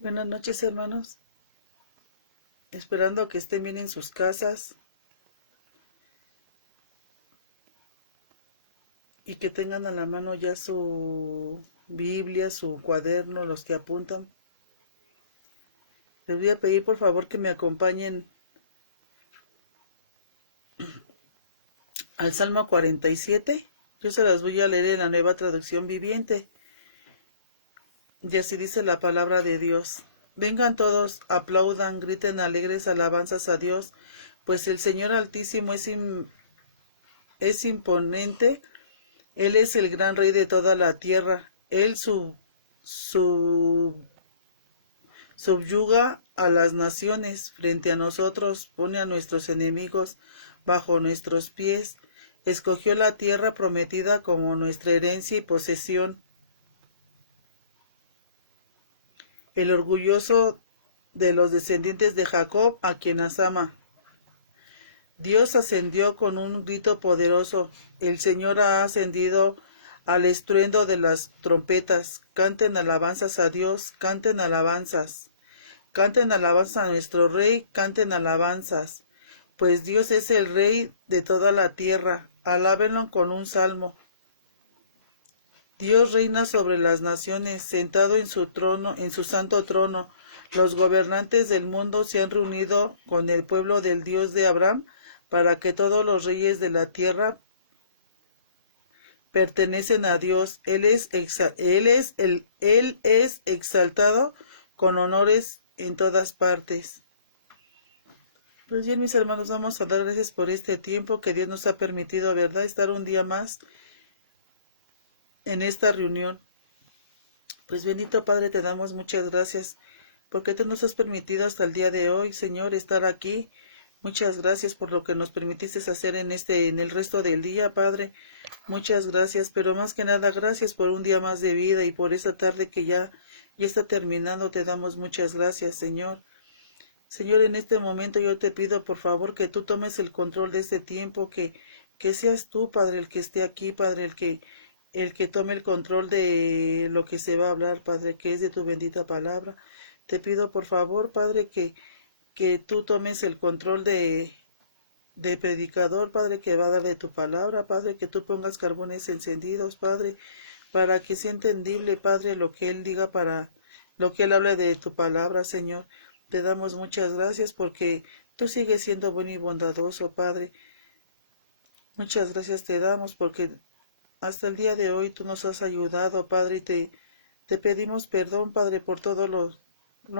Buenas noches, hermanos. Esperando que estén bien en sus casas y que tengan a la mano ya su Biblia, su cuaderno, los que apuntan. Les voy a pedir por favor que me acompañen al Salmo 47. Yo se las voy a leer en la Nueva Traducción Viviente. Y así dice la palabra de Dios. Vengan todos, aplaudan, griten alegres alabanzas a Dios, pues el Señor Altísimo es imponente. Él es el gran rey de toda la tierra. Él subyuga a las naciones frente a nosotros, pone a nuestros enemigos bajo nuestros pies. Escogió la tierra prometida como nuestra herencia y posesión. El orgulloso de los descendientes de Jacob, a quienes ama. Dios ascendió con un grito poderoso. El Señor ha ascendido al estruendo de las trompetas. Canten alabanzas a Dios, canten alabanzas. Canten alabanzas a nuestro Rey, canten alabanzas. Pues Dios es el Rey de toda la tierra. Alábenlo con un salmo. Dios reina sobre las naciones, sentado en su trono, en su santo trono. Los gobernantes del mundo se han reunido con el pueblo del Dios de Abraham, para que todos los reyes de la tierra pertenecen a Dios. Él es exaltado con honores en todas partes. Pues bien, mis hermanos, vamos a dar gracias por este tiempo que Dios nos ha permitido, ¿verdad?, estar un día más en esta reunión. Pues bendito Padre, te damos muchas gracias porque tú nos has permitido hasta el día de hoy, Señor, estar aquí. Muchas gracias por lo que nos permitiste hacer en el resto del día, Padre. Muchas gracias, pero más que nada, gracias por un día más de vida y por esta tarde que ya está terminando. Te damos muchas gracias, Señor. Señor, en este momento yo te pido, por favor, que tú tomes el control de este tiempo, que seas tú, Padre, el que esté aquí, Padre, el que tome el control de lo que se va a hablar, Padre, que es de tu bendita palabra. Te pido, por favor, Padre, que tú tomes el control de predicador, Padre, que va a dar de tu palabra, Padre, que tú pongas carbones encendidos, Padre, para que sea entendible, Padre, lo que Él diga, para lo que Él hable de tu palabra, Señor. Te damos muchas gracias porque tú sigues siendo bueno y bondadoso, Padre. Muchas gracias te damos porque hasta el día de hoy tú nos has ayudado, Padre, y te pedimos perdón, Padre, por todo lo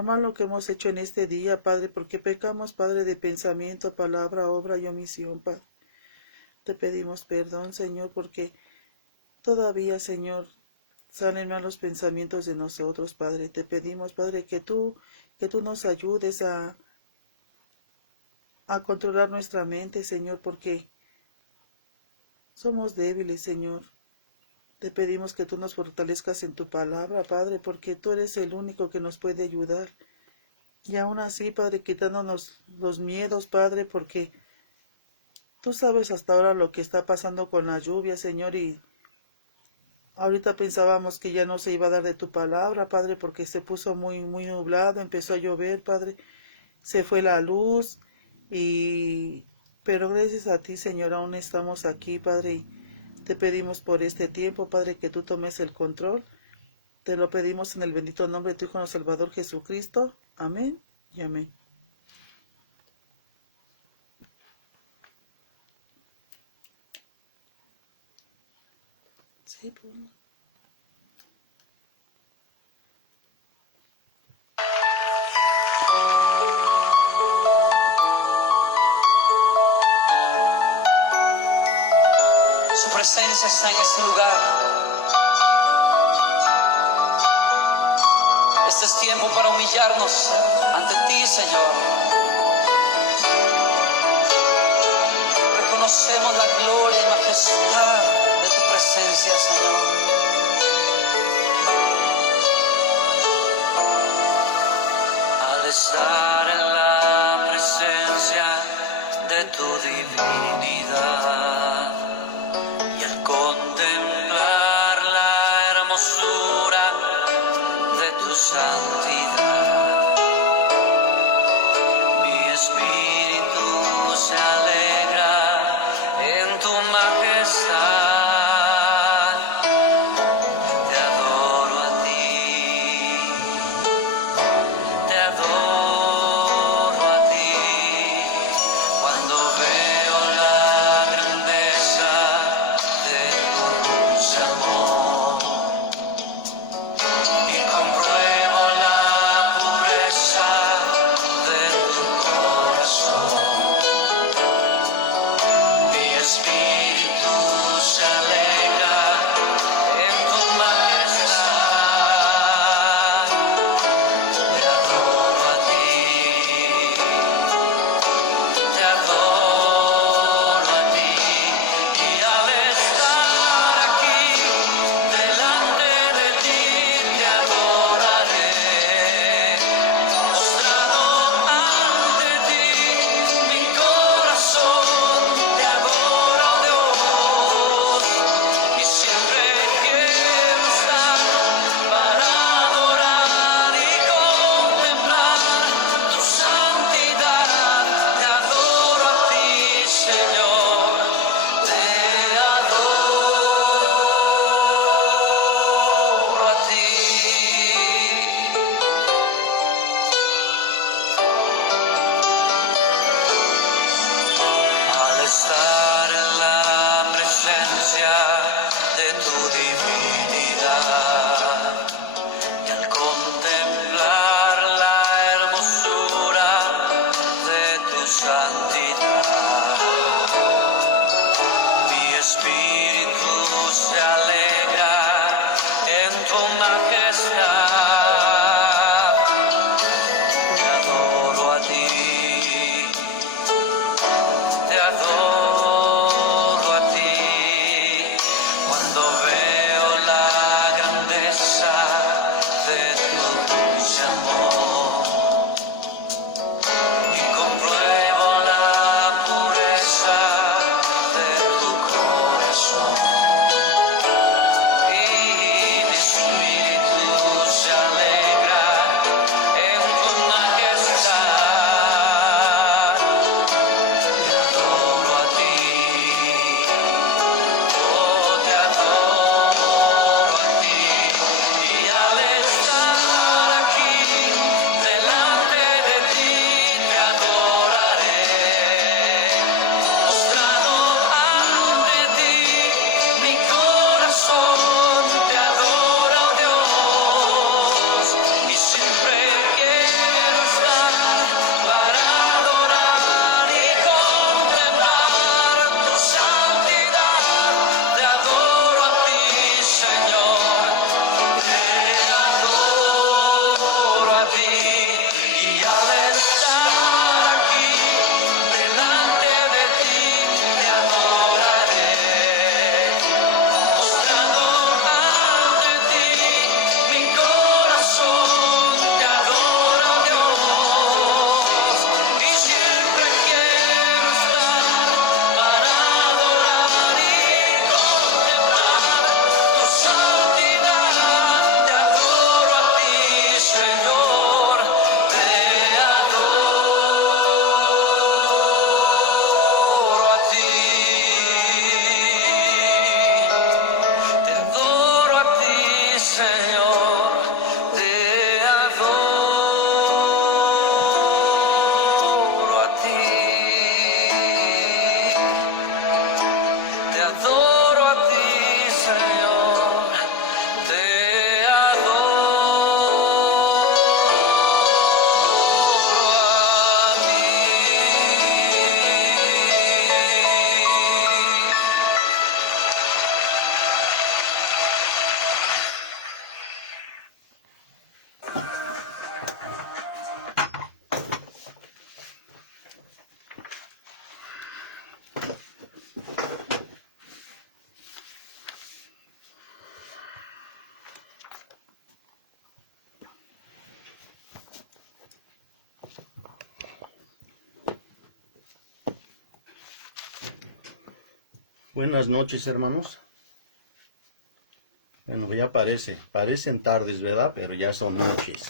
malo que hemos hecho en este día, Padre, porque pecamos, Padre, de pensamiento, palabra, obra y omisión, Padre. Te pedimos perdón, Señor, porque todavía, Señor, salen malos pensamientos de nosotros, Padre. Te pedimos, Padre, que tú nos ayudes a controlar nuestra mente, Señor, porque somos débiles, Señor. Te pedimos que tú nos fortalezcas en tu palabra, Padre, porque tú eres el único que nos puede ayudar. Y aún así, Padre, quitándonos los miedos, Padre, porque tú sabes hasta ahora lo que está pasando con la lluvia, Señor, y ahorita pensábamos que ya no se iba a dar de tu palabra, Padre, porque se puso muy, muy nublado, empezó a llover, Padre, se fue la luz, pero gracias a ti, Señor, aún estamos aquí, Padre, y te pedimos por este tiempo, Padre, que tú tomes el control. Te lo pedimos en el bendito nombre de tu Hijo nuestro Salvador Jesucristo. Amén y amén. Sí, pues. Su presencia está en este lugar. Este es tiempo para humillarnos ante ti, Señor. Reconocemos la gloria y majestad de tu presencia, Señor. Al estar en la presencia de tu divinidad y al contemplar la hermosura de tu santidad, Buenas noches, hermanos. Bueno, ya parecen tardes, ¿verdad? Pero ya son noches,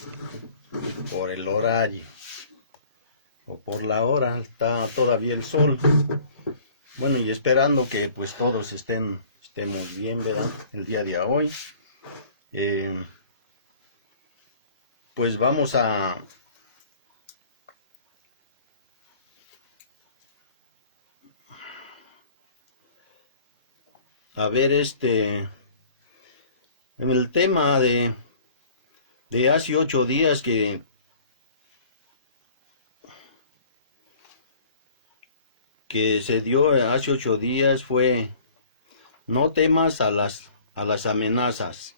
por el horario, o por la hora, está todavía el sol. Bueno, y esperando que pues todos estemos bien, ¿verdad? El día de hoy. Pues vamos a ver en el tema de hace 8 días que se dio hace 8 días fue: no temas a las amenazas.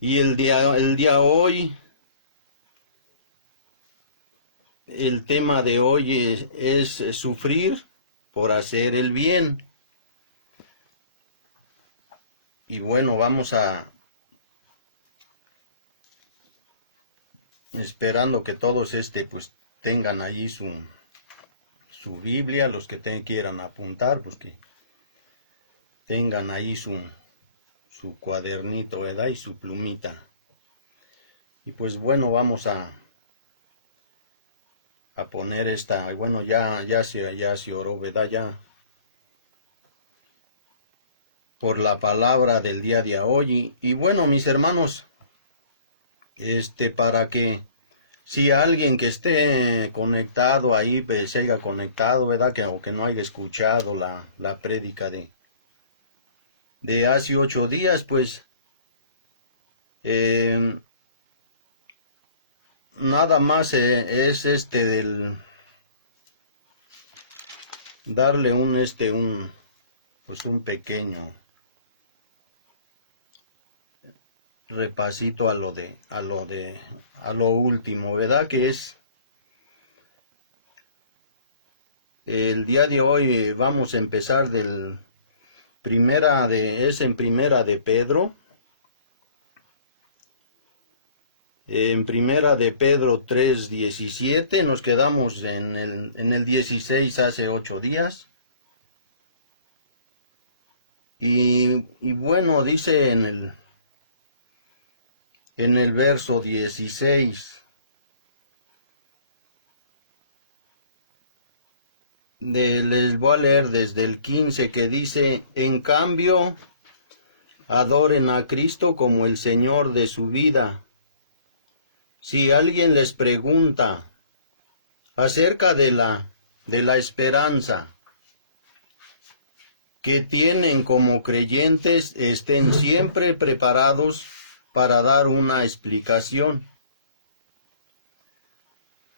Y el día hoy, el tema de hoy es sufrir por hacer el bien. Y bueno, vamos esperando que todos pues tengan allí su Biblia, los que quieran apuntar, pues que tengan ahí su cuadernito, ¿verdad? Y su plumita. Y pues bueno, vamos a poner bueno, ya se oró, ¿verdad? Ya por la palabra del día de hoy. Y bueno, mis hermanos, para que si alguien que esté conectado ahí, pues, se haya conectado, ¿verdad? O que no haya escuchado la prédica de hace 8 días, pues nada más es darle pues un pequeño repasito a lo último, ¿verdad? Que es el día de hoy. Vamos a empezar en Primera de Pedro. En Primera de Pedro 3:17, nos quedamos en el 16 hace 8 días. Y bueno, dice en el verso 16, les voy a leer desde el 15, que dice: en cambio, adoren a Cristo como el Señor de su vida. Si alguien les pregunta acerca de la esperanza que tienen como creyentes, estén siempre preparados para dar una explicación.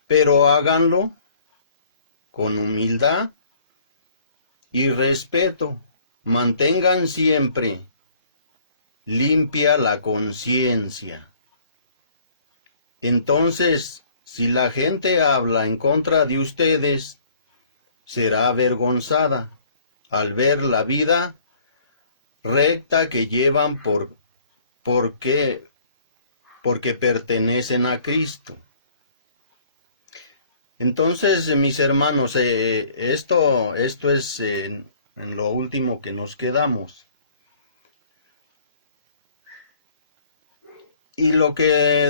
Pero háganlo con humildad y respeto. Mantengan siempre limpia la conciencia. Entonces, si la gente habla en contra de ustedes, será avergonzada al ver la vida recta que llevan porque pertenecen a Cristo. Entonces, mis hermanos, esto es en lo último que nos quedamos. Y lo que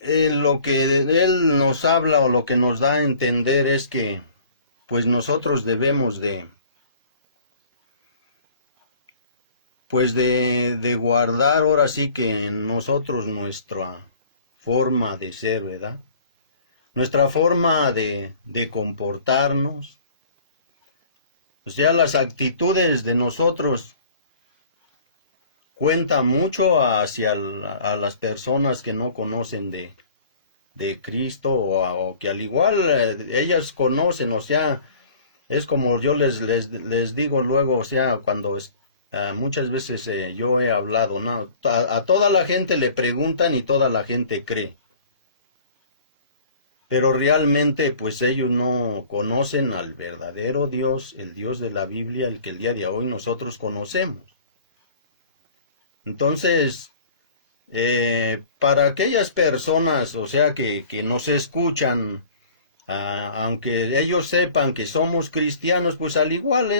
él nos habla, o lo que nos da a entender, es que pues nosotros debemos de guardar ahora sí que en nosotros nuestra forma de ser, ¿verdad? Nuestra forma de comportarnos. O sea, las actitudes de nosotros cuentan mucho a las personas que no conocen de Cristo, o que al igual ellas conocen. O sea, es como yo les digo luego, o sea, cuando muchas veces yo he hablado, ¿no? A toda la gente le preguntan y toda la gente cree. Pero realmente pues ellos no conocen al verdadero Dios, el Dios de la Biblia, el que el día de hoy nosotros conocemos. Entonces, para aquellas personas, o sea, que nos escuchan aunque ellos sepan que somos cristianos, pues al igual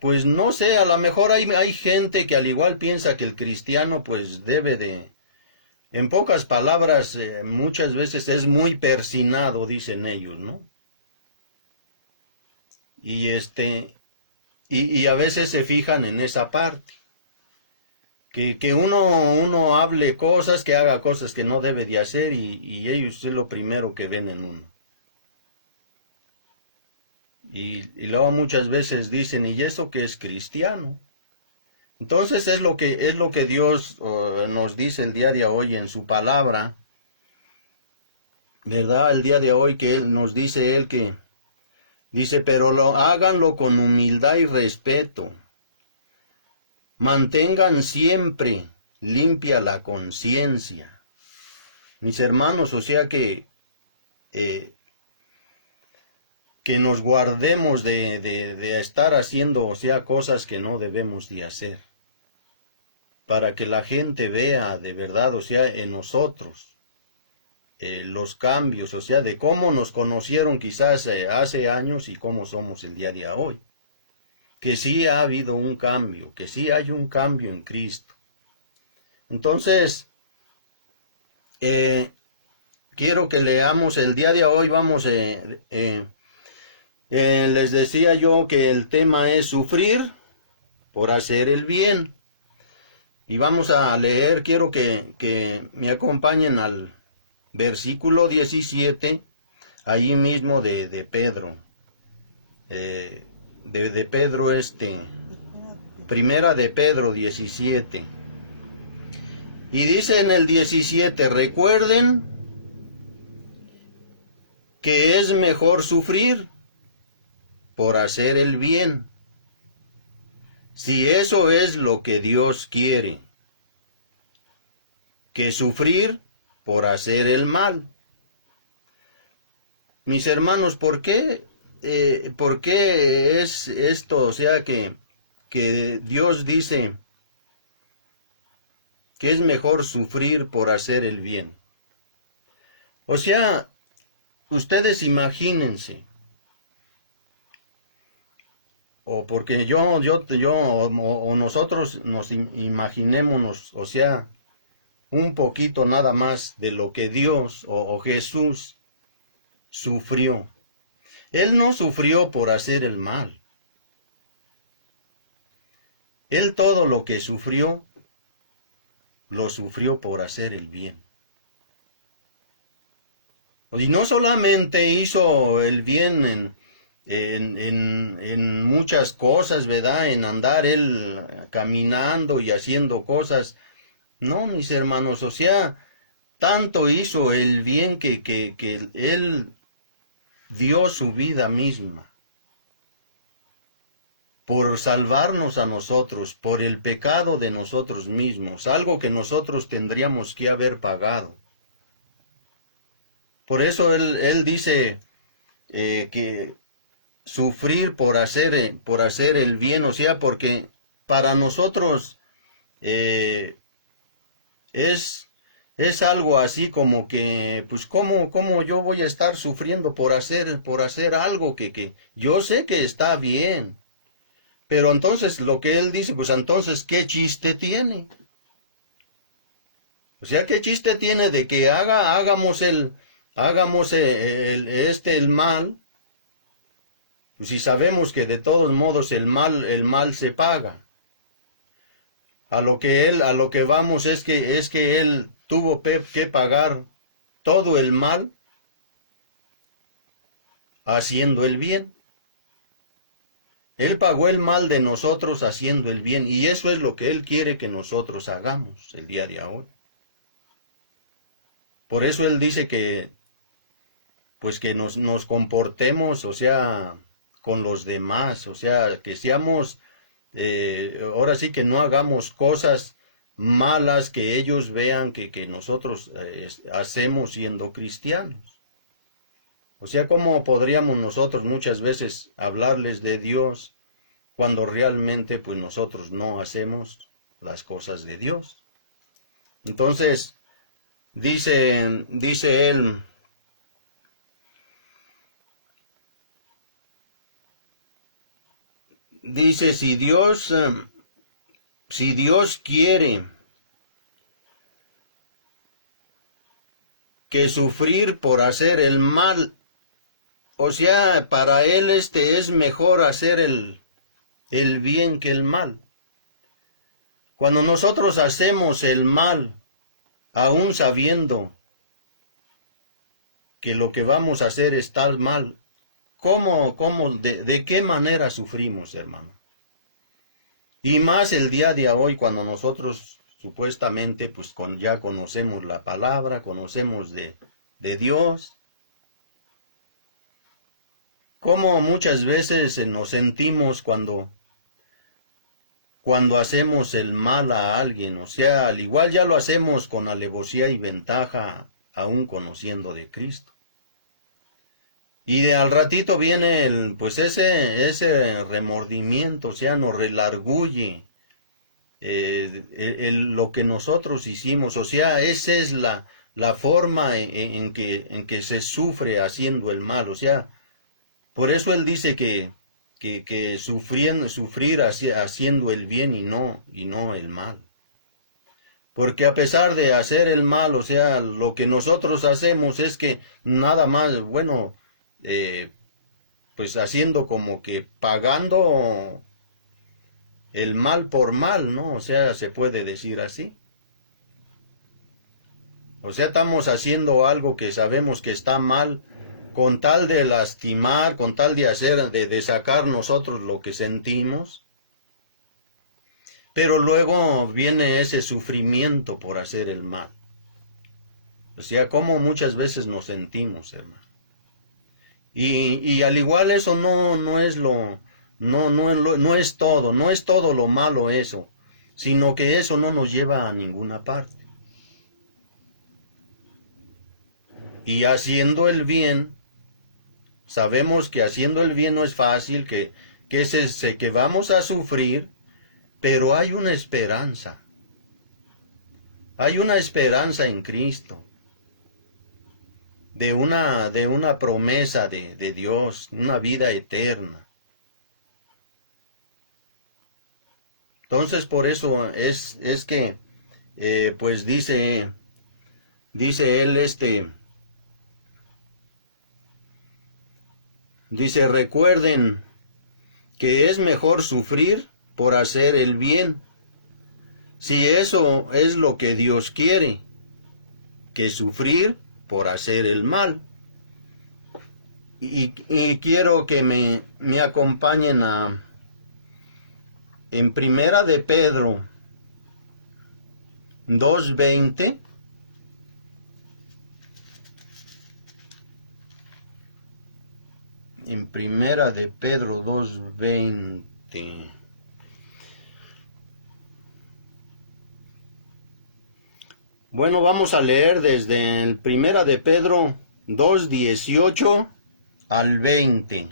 pues no sé, a lo mejor hay gente que al igual piensa que el cristiano pues debe de, en pocas palabras, muchas veces es muy persinado, dicen ellos, ¿no? Y y a veces se fijan en esa parte. Que uno hable cosas, que haga cosas que no debe de hacer y ellos es lo primero que ven en uno. Y luego muchas veces dicen, ¿y eso qué es cristiano? Entonces es lo que Dios nos dice el día de hoy en su palabra, ¿verdad? El día de hoy que Él nos dice Él que, dice, pero háganlo con humildad y respeto. Mantengan siempre limpia la conciencia. Mis hermanos, o sea que nos guardemos de estar haciendo, o sea, cosas que no debemos de hacer. Para que la gente vea de verdad, o sea, en nosotros, los cambios, o sea, de cómo nos conocieron quizás hace años y cómo somos el día de hoy. Que sí ha habido un cambio, que sí hay un cambio en Cristo. Entonces, quiero que leamos el día de hoy, vamos, les decía yo que el tema es sufrir por hacer el bien. Y vamos a leer, quiero que me acompañen al versículo 17, allí mismo de Pedro. De Pedro primera de Pedro 17. Y dice en el 17, recuerden que es mejor sufrir por hacer el bien, si eso es lo que Dios quiere, que sufrir por hacer el mal. Mis hermanos, ¿por qué es esto? O sea, que Dios dice que es mejor sufrir por hacer el bien. O sea, ustedes imagínense, o porque o nosotros nos imaginémonos, o sea, un poquito nada más de lo que Dios o Jesús sufrió. Él no sufrió por hacer el mal. Él todo lo que sufrió, lo sufrió por hacer el bien. Y no solamente hizo el bien en muchas cosas, ¿verdad? En andar él caminando y haciendo cosas. No, mis hermanos, o sea, tanto hizo el bien que él dio su vida misma por salvarnos a nosotros, por el pecado de nosotros mismos, algo que nosotros tendríamos que haber pagado. Por eso él dice que sufrir por hacer el bien, o sea, porque para nosotros es algo así como que, pues, ¿cómo yo voy a estar sufriendo por hacer algo que yo sé que está bien? Pero entonces lo que él dice, pues entonces, ¿qué chiste tiene? O sea, ¿qué chiste tiene de que hagamos el mal? Pues si sabemos que de todos modos el mal se paga. A lo que vamos es que él tuvo que pagar todo el mal haciendo el bien. Él pagó el mal de nosotros haciendo el bien, y eso es lo que Él quiere que nosotros hagamos el día de hoy. Por eso Él dice que, pues que nos comportemos, o sea, con los demás, o sea, que seamos, ahora sí que no hagamos cosas malas que ellos vean que nosotros hacemos siendo cristianos. O sea, ¿cómo podríamos nosotros muchas veces hablarles de Dios cuando realmente pues nosotros no hacemos las cosas de Dios? Entonces, dice él, dice, si Dios quiere que sufrir por hacer el mal, o sea, para él es mejor hacer el bien que el mal. Cuando nosotros hacemos el mal, aún sabiendo que lo que vamos a hacer está mal, de qué manera sufrimos, hermano? Y más el día de hoy, cuando nosotros supuestamente pues ya conocemos la palabra, conocemos de Dios, cómo muchas veces nos sentimos cuando hacemos el mal a alguien, o sea, al igual ya lo hacemos con alevosía y ventaja, aún conociendo de Cristo. Y al ratito viene pues ese remordimiento, o sea, nos relarguye lo que nosotros hicimos, o sea, esa es la forma en que se sufre haciendo el mal, o sea, por eso él dice que sufrir haciendo el bien y no el mal. Porque a pesar de hacer el mal, o sea, lo que nosotros hacemos es que nada más, bueno, pues haciendo como que pagando el mal por mal, ¿no? O sea, se puede decir así. O sea, estamos haciendo algo que sabemos que está mal, con tal de lastimar, con tal de sacar nosotros lo que sentimos. Pero luego viene ese sufrimiento por hacer el mal. O sea, como muchas veces nos sentimos, hermano. Y al igual eso no es todo, no es todo lo malo eso, sino que eso no nos lleva a ninguna parte. Y haciendo el bien, sabemos que haciendo el bien no es fácil, que vamos a sufrir, pero hay una esperanza. Hay una esperanza en Cristo. De una promesa de Dios, una vida eterna. Entonces por eso es que pues dice él dice, recuerden que es mejor sufrir por hacer el bien, si eso es lo que Dios quiere, que sufrir por hacer el mal. Y quiero que me acompañen en Primera de Pedro 2:20. En Primera de Pedro 2:20. Bueno, vamos a leer desde el Primera de Pedro 2:18 al 20.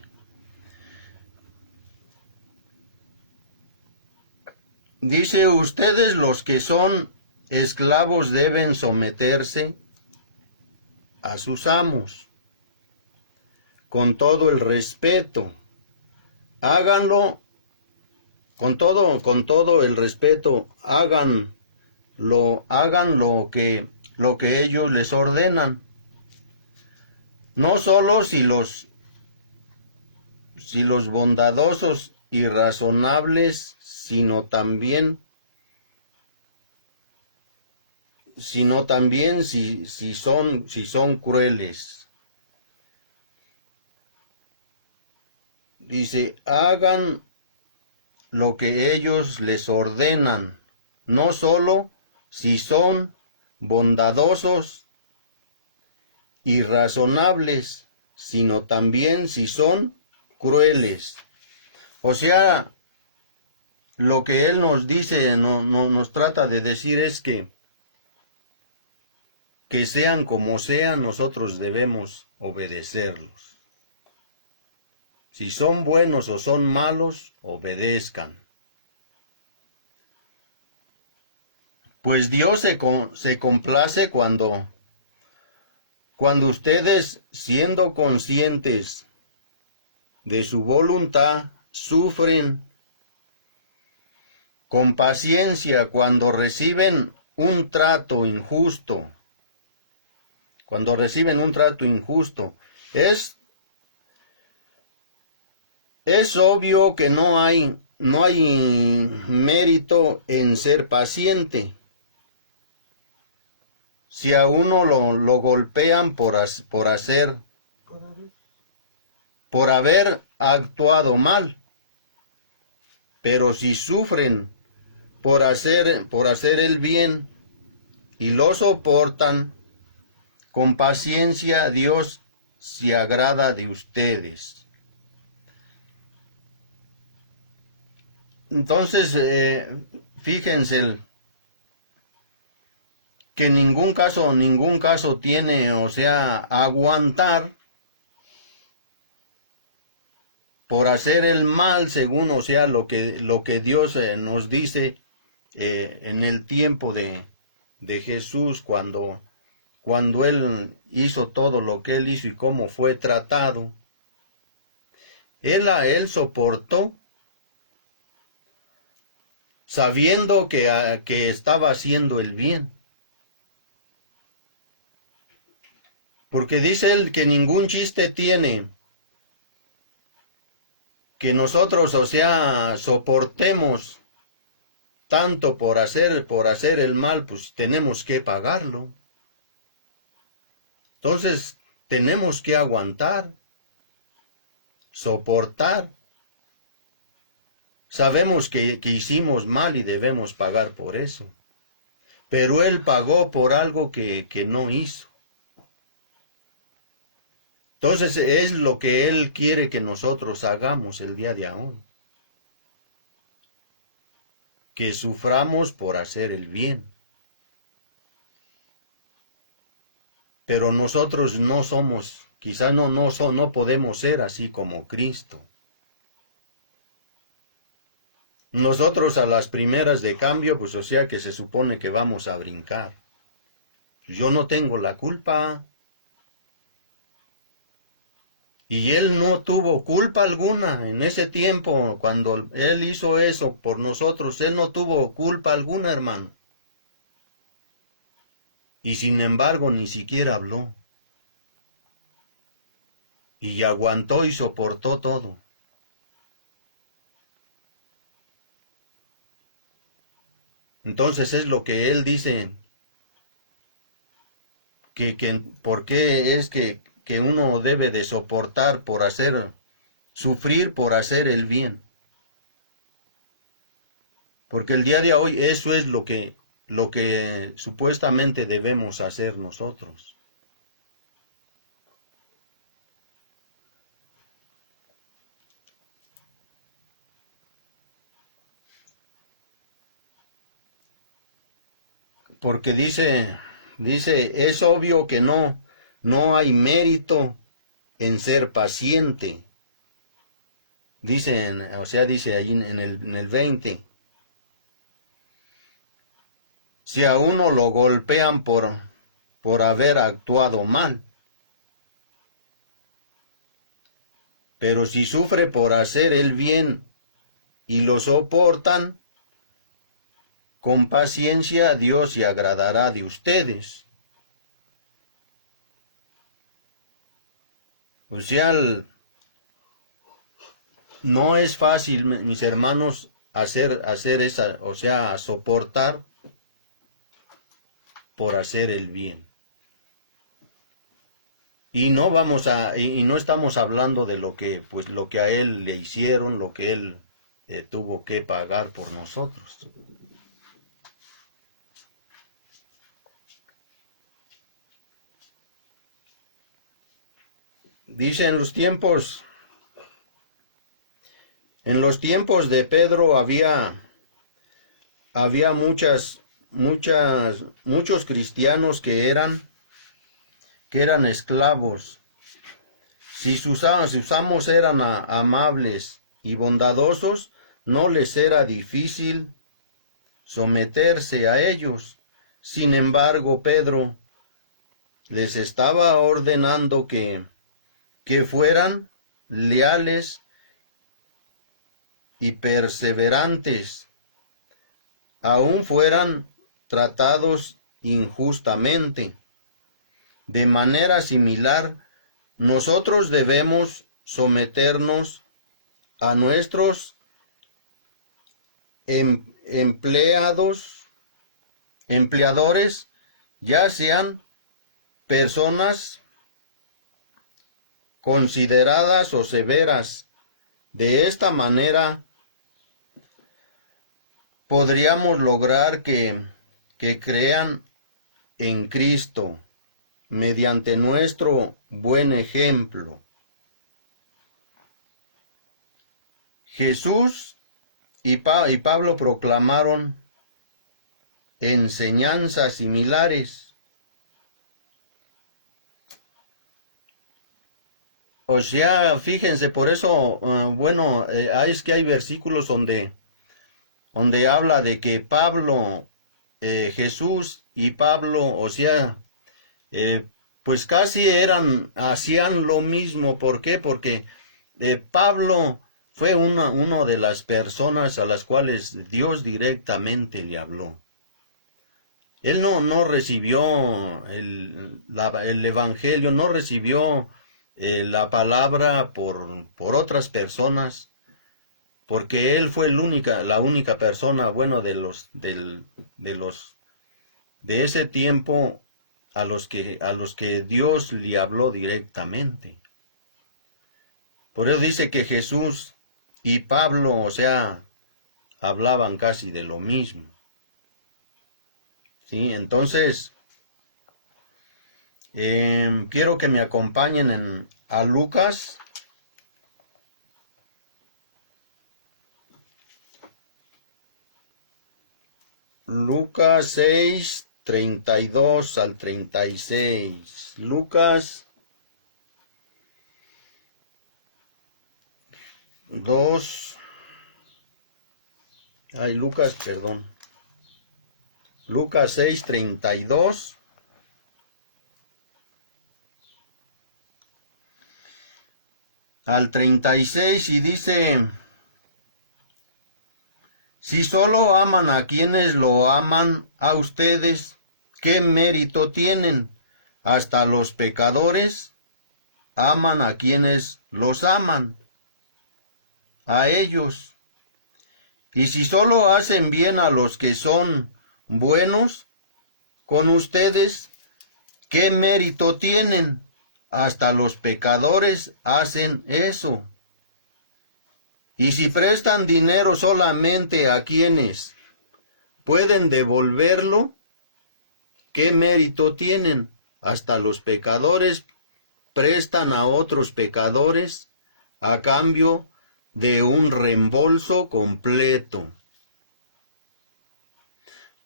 Dice, ustedes los que son esclavos deben someterse a sus amos con todo el respeto. Háganlo con todo el respeto, hagan lo que ellos les ordenan. No solo si los bondadosos y razonables, sino también si son crueles. Dice, hagan lo que ellos les ordenan, no solo si son bondadosos y razonables, sino también si son crueles. O sea, lo que él nos dice, nos trata de decir es que sean como sean, nosotros debemos obedecerlos. Si son buenos o son malos, obedezcan. Pues Dios se complace cuando ustedes, siendo conscientes de su voluntad, sufren con paciencia cuando reciben un trato injusto. Cuando reciben un trato injusto. Es obvio que no hay mérito en ser paciente. Si a uno lo golpean por haber actuado mal, pero si sufren por hacer el bien y lo soportan, con paciencia Dios se agrada de ustedes. Entonces, fíjense que en ningún caso tiene, o sea, aguantar por hacer el mal según, o sea, lo que Dios nos dice en el tiempo de Jesús, cuando Él hizo todo lo que Él hizo y cómo fue tratado. Él soportó, sabiendo que estaba haciendo el bien. Porque dice Él que ningún chiste tiene que nosotros, o sea, soportemos tanto por hacer el mal, pues tenemos que pagarlo. Entonces, tenemos que aguantar, soportar. Sabemos que hicimos mal y debemos pagar por eso. Pero Él pagó por algo que no hizo. Entonces es lo que Él quiere que nosotros hagamos el día de hoy. Que suframos por hacer el bien. Pero nosotros no somos, quizás no podemos ser así como Cristo. Nosotros a las primeras de cambio, pues o sea que se supone que vamos a brincar. Yo no tengo la culpa. Y Él no tuvo culpa alguna en ese tiempo, cuando Él hizo eso por nosotros, Él no tuvo culpa alguna, hermano. Y sin embargo ni siquiera habló. Y aguantó y soportó todo. Entonces es lo que Él dice, que por qué es que uno debe de soportar sufrir por hacer el bien. Porque el día de hoy eso es lo que supuestamente debemos hacer nosotros. Porque dice, es obvio que no hay mérito en ser paciente. Dice allí en el 20. Si a uno lo golpean por haber actuado mal. Pero si sufre por hacer el bien y lo soportan, con paciencia Dios se agradará de ustedes. O sea, no es fácil, mis hermanos, hacer esa, o sea, soportar por hacer el bien. Y no estamos hablando de lo que a Él le hicieron, lo que Él tuvo que pagar por nosotros. Dice en los tiempos de Pedro había muchos cristianos que eran esclavos. Si sus amos eran amables y bondadosos, no les era difícil someterse a ellos. Sin embargo, Pedro les estaba ordenando que fueran leales y perseverantes, aun fueran tratados injustamente. De manera similar, nosotros debemos someternos a nuestros empleadores, ya sean personas consideradas o severas. De esta manera podríamos lograr que crean en Cristo mediante nuestro buen ejemplo. Jesús y Pablo proclamaron enseñanzas similares. O sea, fíjense, por eso, es que hay versículos donde habla de que Jesús y Pablo, o sea, pues casi hacían lo mismo. ¿Por qué? Porque Pablo fue una de las personas a las cuales Dios directamente le habló. Él no recibió el evangelio, no recibió la palabra por otras personas, porque él fue la única persona, de ese tiempo a los que Dios le habló directamente. Por eso dice que Jesús y Pablo, o sea, hablaban casi de lo mismo. Sí, entonces quiero que me acompañen a Lucas. Lucas 6, 32 al 36. Lucas 2. Lucas 6, 32 al 36, y dice: si solo aman a quienes lo aman a ustedes, ¿qué mérito tienen? Hasta los pecadores aman a quienes los aman a ellos. Y si solo hacen bien a los que son buenos con ustedes, ¿qué mérito tienen? Hasta los pecadores hacen eso. Y si prestan dinero solamente a quienes pueden devolverlo, ¿qué mérito tienen? Hasta los pecadores prestan a otros pecadores a cambio de un reembolso completo.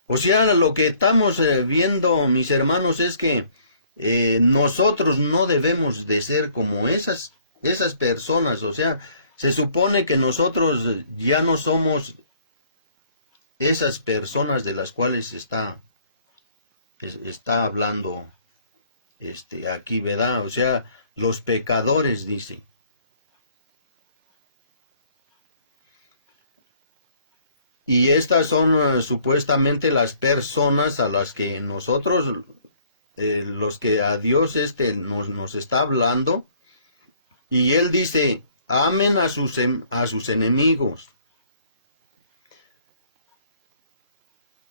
O sea, lo que estamos viendo, mis hermanos, es que nosotros no debemos de ser como esas personas. O sea, se supone que nosotros ya no somos esas personas de las cuales está hablando aquí, ¿verdad? O sea, los pecadores, dice. Y estas son supuestamente las personas a las que nosotros, los que a Dios nos está hablando. Y Él dice: amen a sus enemigos,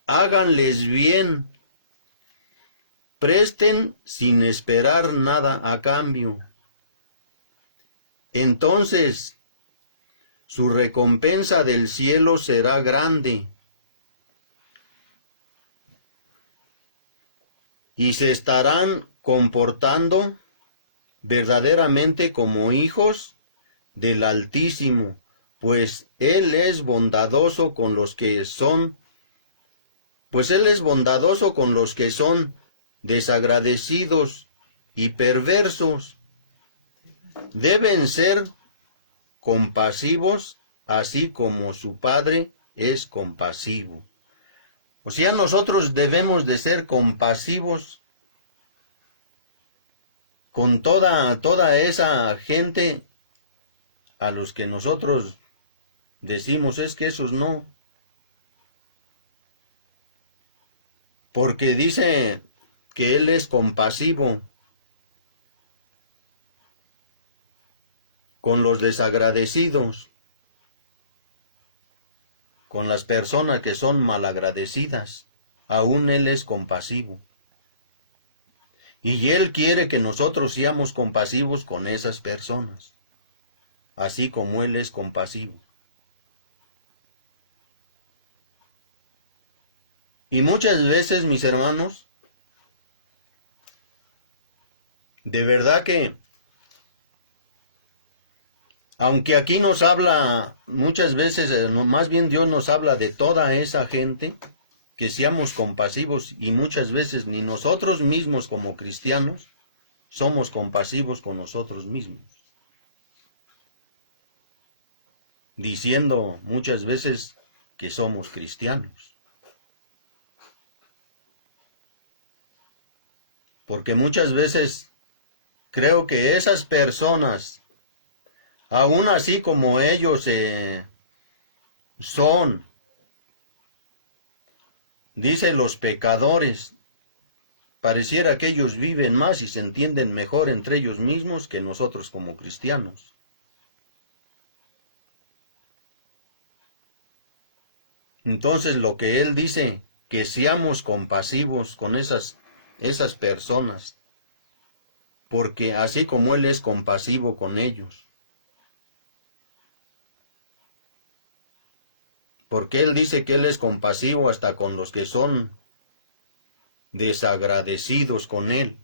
háganles bien, presten sin esperar nada a cambio. Entonces su recompensa del cielo será grande, y se estarán comportando verdaderamente como hijos del Altísimo, pues Él es bondadoso con los que son, desagradecidos y perversos. Deben ser compasivos, así como su Padre es compasivo. O sea, nosotros debemos de ser compasivos con toda esa gente a los que nosotros decimos es que esos no. Porque dice que Él es compasivo con los desagradecidos, con las personas que son malagradecidas. Aún Él es compasivo. Y Él quiere que nosotros seamos compasivos con esas personas, así como Él es compasivo. Y muchas veces, mis hermanos, de verdad que, aunque aquí nos habla, muchas veces, más bien Dios nos habla de toda esa gente, que seamos compasivos, y muchas veces ni nosotros mismos como cristianos somos compasivos con nosotros mismos. Diciendo muchas veces que somos cristianos. Porque muchas veces creo que esas personas, aún así como ellos son, dice los pecadores, pareciera que ellos viven más y se entienden mejor entre ellos mismos que nosotros como cristianos. Entonces lo que él dice, que seamos compasivos con esas personas, porque así como Él es compasivo con ellos, porque Él dice que Él es compasivo hasta con los que son desagradecidos con Él.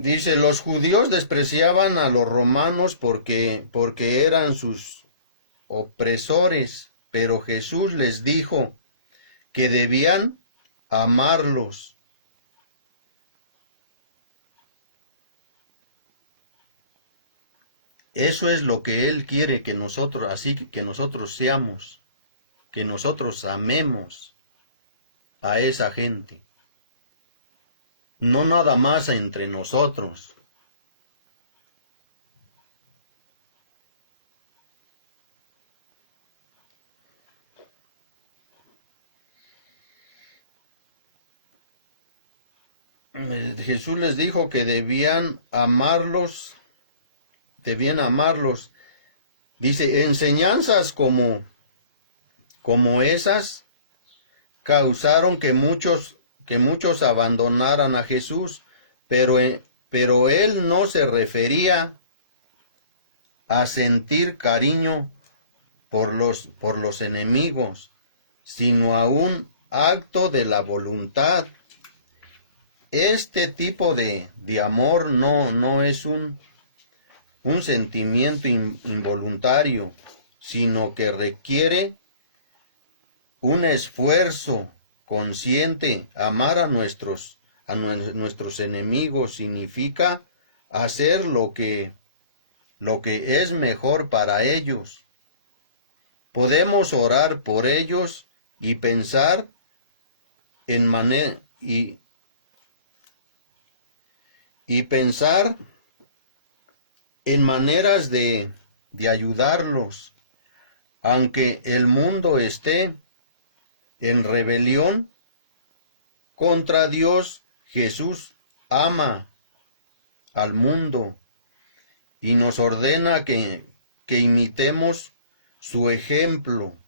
Dice, los judíos despreciaban a los romanos porque eran sus opresores, pero Jesús les dijo que debían amarlos. Eso es lo que Él quiere que nosotros, así que nosotros seamos, que nosotros amemos a esa gente. No nada más entre nosotros. Jesús les dijo que debían amarlos. Dice, enseñanzas como esas causaron que muchos abandonaran a Jesús, pero él no se refería a sentir cariño por los enemigos, sino a un acto de la voluntad. Este tipo de amor no es un sentimiento involuntario, sino que requiere un esfuerzo consciente. Amar a nuestros enemigos significa hacer lo que es mejor para ellos. Podemos orar por ellos y pensar en pensar en maneras de ayudarlos. Aunque el mundo esté en rebelión contra Dios, Jesús ama al mundo y nos ordena que imitemos su ejemplo,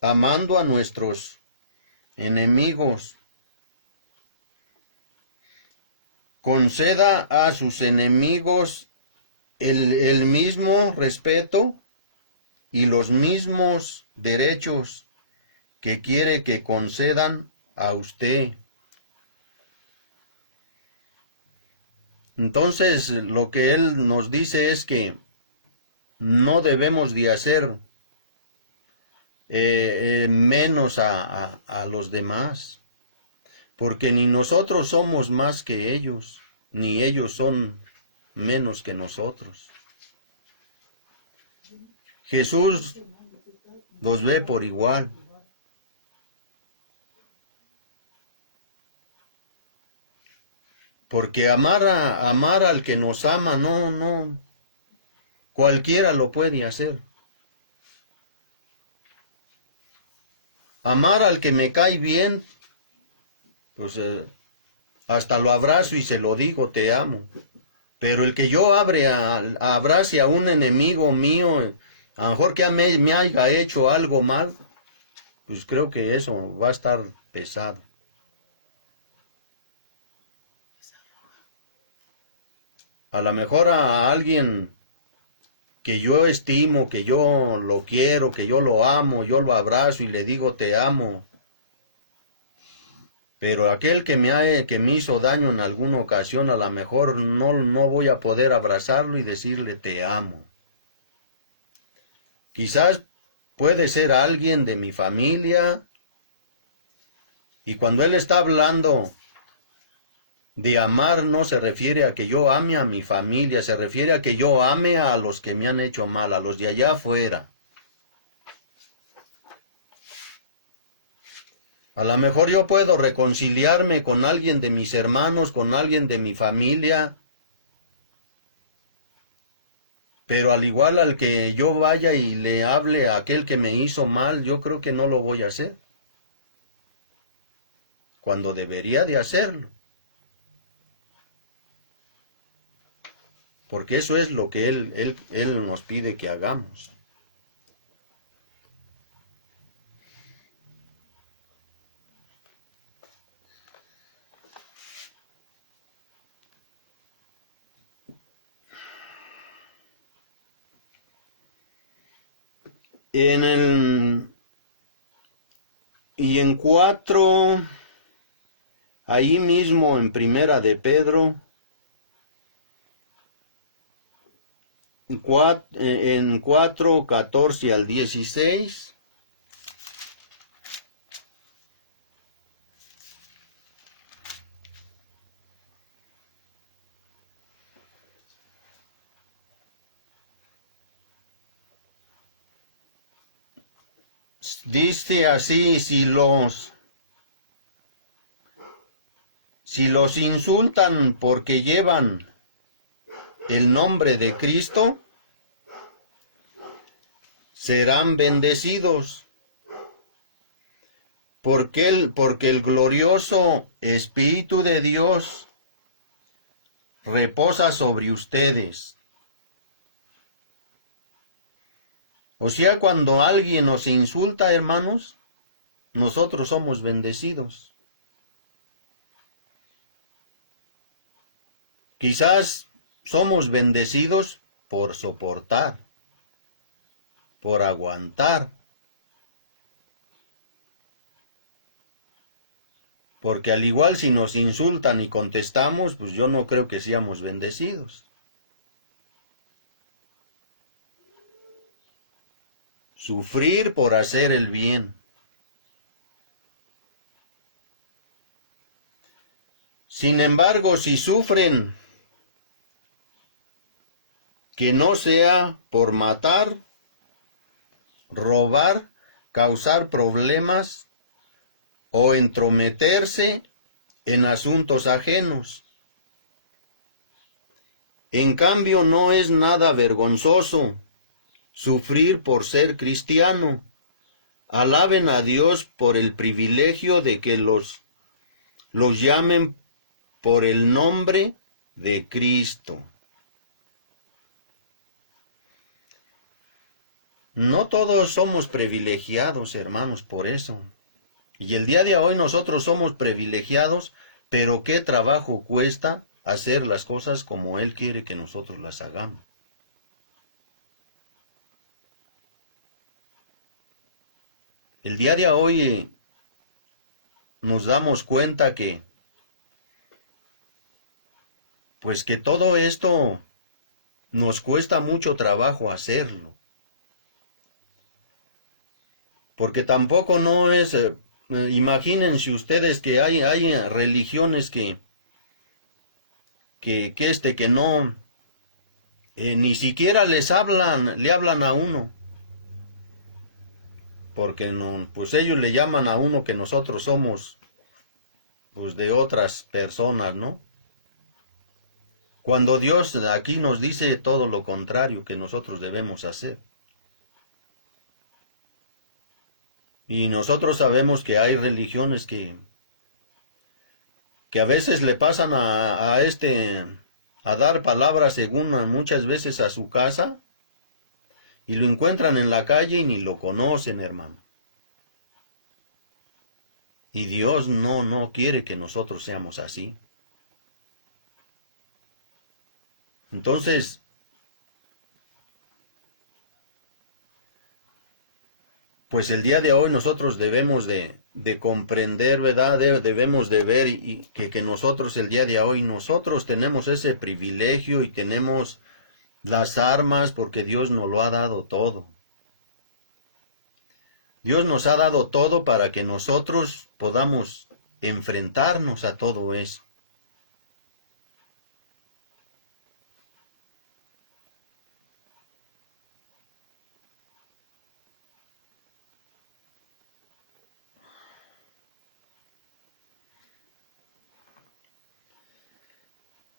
amando a nuestros enemigos. Conceda a sus enemigos el mismo respeto y los mismos derechos que quiere que concedan a usted. Entonces, lo que él nos dice es que no debemos de hacer menos a los demás, porque ni nosotros somos más que ellos, ni ellos son menos que nosotros. Jesús los ve por igual. Porque amar al que nos ama, no, cualquiera lo puede hacer. Amar al que me cae bien, pues hasta lo abrazo y se lo digo, te amo. Pero el que yo abrace a un enemigo mío, a lo mejor que me haya hecho algo mal, pues creo que eso va a estar pesado. A lo mejor a alguien que yo estimo, que yo lo quiero, que yo lo amo, yo lo abrazo y le digo te amo. Pero aquel que me hizo daño en alguna ocasión, a lo mejor no voy a poder abrazarlo y decirle te amo. Quizás puede ser alguien de mi familia, y cuando él está hablando de amar, no se refiere a que yo ame a mi familia, se refiere a que yo ame a los que me han hecho mal, a los de allá afuera. A lo mejor yo puedo reconciliarme con alguien de mis hermanos, con alguien de mi familia, pero al igual al que yo vaya y le hable a aquel que me hizo mal, yo creo que no lo voy a hacer, cuando debería de hacerlo. Porque eso es lo que Él nos pide que hagamos. Y en 4, ahí mismo en Primera de Pedro, en 4, 14 al 16, dice así: si los insultan porque llevan el nombre de Cristo, serán bendecidos, porque el glorioso Espíritu de Dios reposa sobre ustedes. O sea, cuando alguien nos insulta, hermanos, nosotros somos bendecidos. Quizás somos bendecidos por soportar, por aguantar, porque al igual si nos insultan y contestamos, pues yo no creo que seamos bendecidos. Sufrir por hacer el bien. Sin embargo, si sufren, que no sea por matar, robar, causar problemas o entrometerse en asuntos ajenos. En cambio, no es nada vergonzoso sufrir por ser cristiano. Alaben a Dios por el privilegio de que los llamen por el nombre de Cristo. No todos somos privilegiados, hermanos, por eso. Y el día de hoy nosotros somos privilegiados, pero qué trabajo cuesta hacer las cosas como Él quiere que nosotros las hagamos. El día de hoy nos damos cuenta que, pues que todo esto nos cuesta mucho trabajo hacerlo. Porque tampoco no es, imagínense ustedes que hay religiones que no, ni siquiera le hablan a uno. Porque no, pues ellos le llaman a uno que nosotros somos, pues de otras personas, ¿no? Cuando Dios aquí nos dice todo lo contrario que nosotros debemos hacer. Y nosotros sabemos que hay religiones que a veces le pasan a dar palabras según muchas veces a su casa, y lo encuentran en la calle y ni lo conocen, hermano. Y Dios no quiere que nosotros seamos así. Entonces, pues el día de hoy nosotros debemos de comprender, ¿verdad? Debemos de ver y que nosotros el día de hoy, nosotros tenemos ese privilegio y tenemos las armas porque Dios nos lo ha dado todo. Dios nos ha dado todo para que nosotros podamos enfrentarnos a todo eso.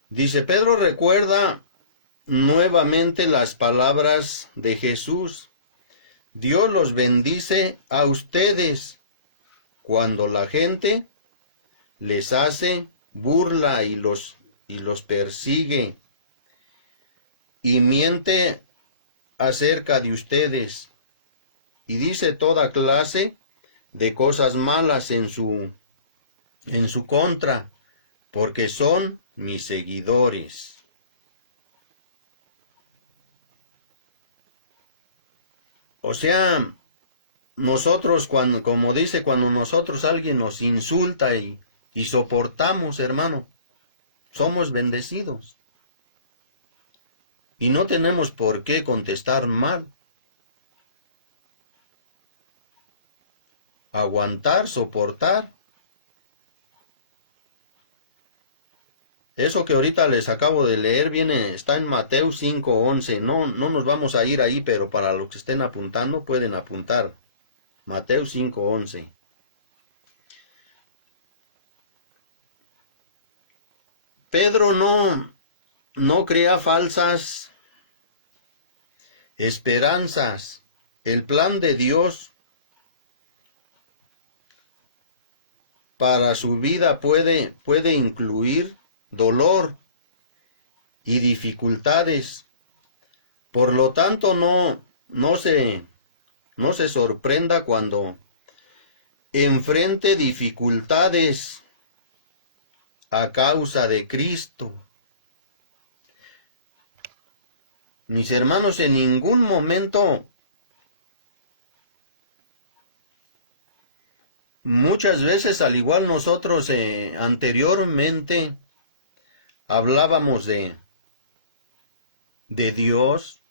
Dice, Pedro recuerda nuevamente las palabras de Jesús. Dios los bendice a ustedes cuando la gente les hace burla y los persigue y miente acerca de ustedes y dice toda clase de cosas malas en su contra, porque son mis seguidores. O sea, nosotros como dice, cuando nosotros alguien nos insulta y soportamos, hermano, somos bendecidos. Y no tenemos por qué contestar mal. Aguantar, soportar. Eso que ahorita les acabo de leer está en Mateo 5:11. No nos vamos a ir ahí, pero para los que estén apuntando pueden apuntar. Mateo 5:11. Pedro no crea falsas esperanzas. El plan de Dios para su vida puede incluir dolor y dificultades. Por lo tanto, no se sorprenda cuando enfrente dificultades a causa de Cristo. Mis hermanos, en ningún momento, muchas veces, al igual nosotros anteriormente, hablábamos de Dios,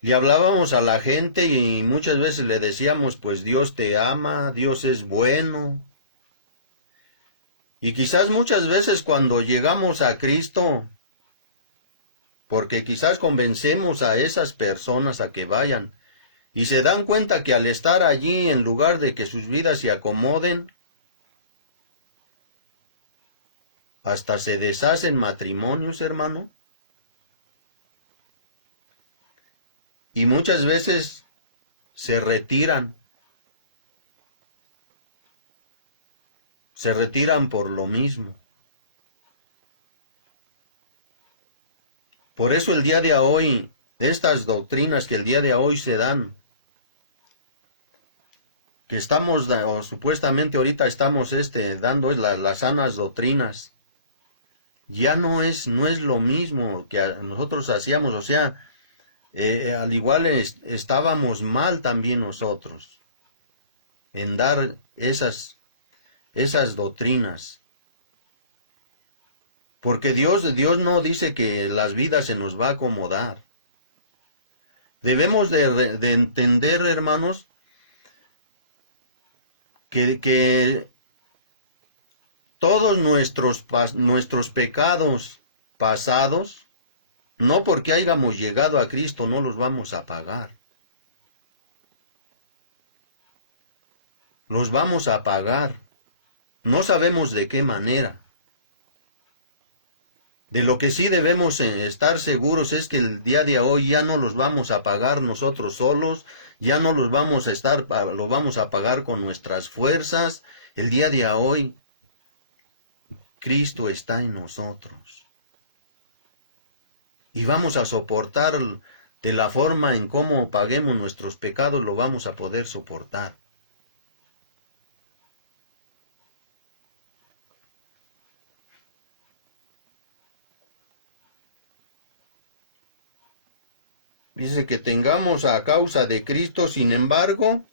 le hablábamos a la gente y muchas veces le decíamos, pues Dios te ama, Dios es bueno. Y quizás muchas veces cuando llegamos a Cristo, porque quizás convencemos a esas personas a que vayan, y se dan cuenta que al estar allí, en lugar de que sus vidas se acomoden, hasta se deshacen matrimonios, hermano. Y muchas veces se retiran. Se retiran por lo mismo. Por eso el día de hoy, estas doctrinas que el día de hoy se dan, que estamos, o supuestamente ahorita estamos dando las sanas doctrinas, ya no es lo mismo que nosotros hacíamos, o sea, al igual estábamos mal también nosotros en dar esas doctrinas. Porque Dios no dice que las vidas se nos va a acomodar. Debemos de entender, hermanos, que todos nuestros pecados pasados, no porque hayamos llegado a Cristo, no los vamos a pagar. Los vamos a pagar. No sabemos de qué manera. De lo que sí debemos estar seguros es que el día de hoy ya no los vamos a pagar nosotros solos, ya no los vamos lo vamos a pagar con nuestras fuerzas. El día de hoy, Cristo está en nosotros. Y vamos a soportar de la forma en cómo paguemos nuestros pecados, lo vamos a poder soportar. Dice que tengamos a causa de Cristo, sin embargo,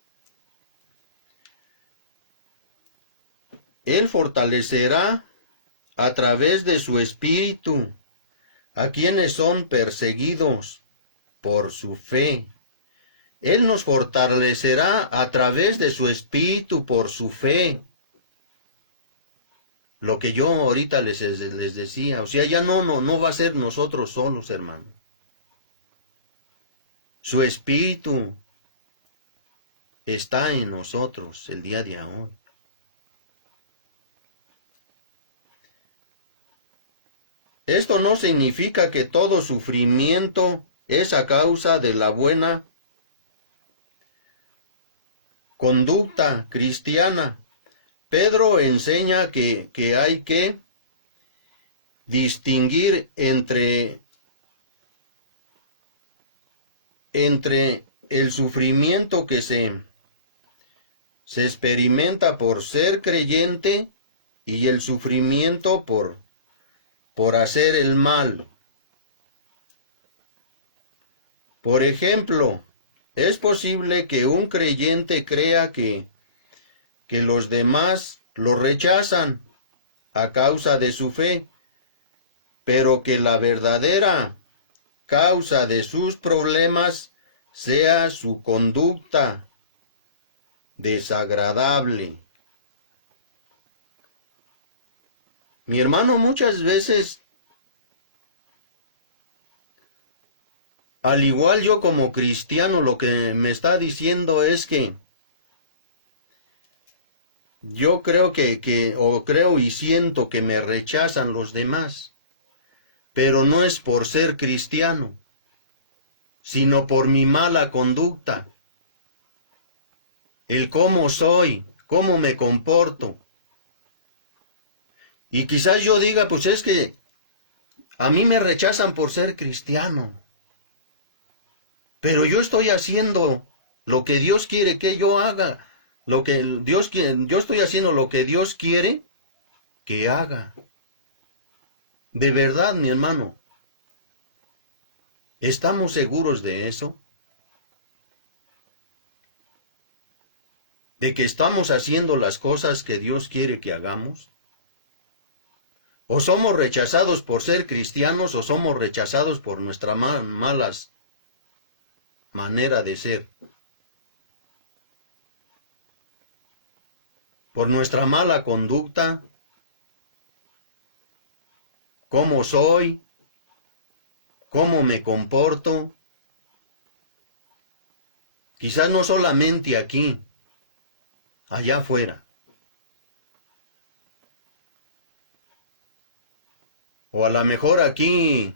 Él fortalecerá a través de su Espíritu a quienes son perseguidos por su fe. Él nos fortalecerá a través de su Espíritu por su fe. Lo que yo ahorita les decía, o sea, ya no va a ser nosotros solos, hermano. Su Espíritu está en nosotros el día de hoy. Esto no significa que todo sufrimiento es a causa de la buena conducta cristiana. Pedro enseña que hay que distinguir entre el sufrimiento que se experimenta por ser creyente y el sufrimiento por hacer el mal. Por ejemplo, es posible que un creyente crea que los demás lo rechazan a causa de su fe, pero que la verdadera causa de sus problemas sea su conducta desagradable. Mi hermano, muchas veces, al igual yo como cristiano, lo que me está diciendo es que yo creo o creo y siento que me rechazan los demás, pero no es por ser cristiano, sino por mi mala conducta, el cómo soy, cómo me comporto. Y quizás yo diga, pues es que a mí me rechazan por ser cristiano, pero yo estoy haciendo lo que Dios quiere que yo haga, yo estoy haciendo lo que Dios quiere que haga. De verdad, mi hermano, ¿estamos seguros de eso? ¿De que estamos haciendo las cosas que Dios quiere que hagamos? ¿O somos rechazados por ser cristianos o somos rechazados por nuestra malas manera de ser? Por nuestra mala conducta, cómo soy, cómo me comporto. Quizás no solamente aquí, allá afuera. O a lo mejor aquí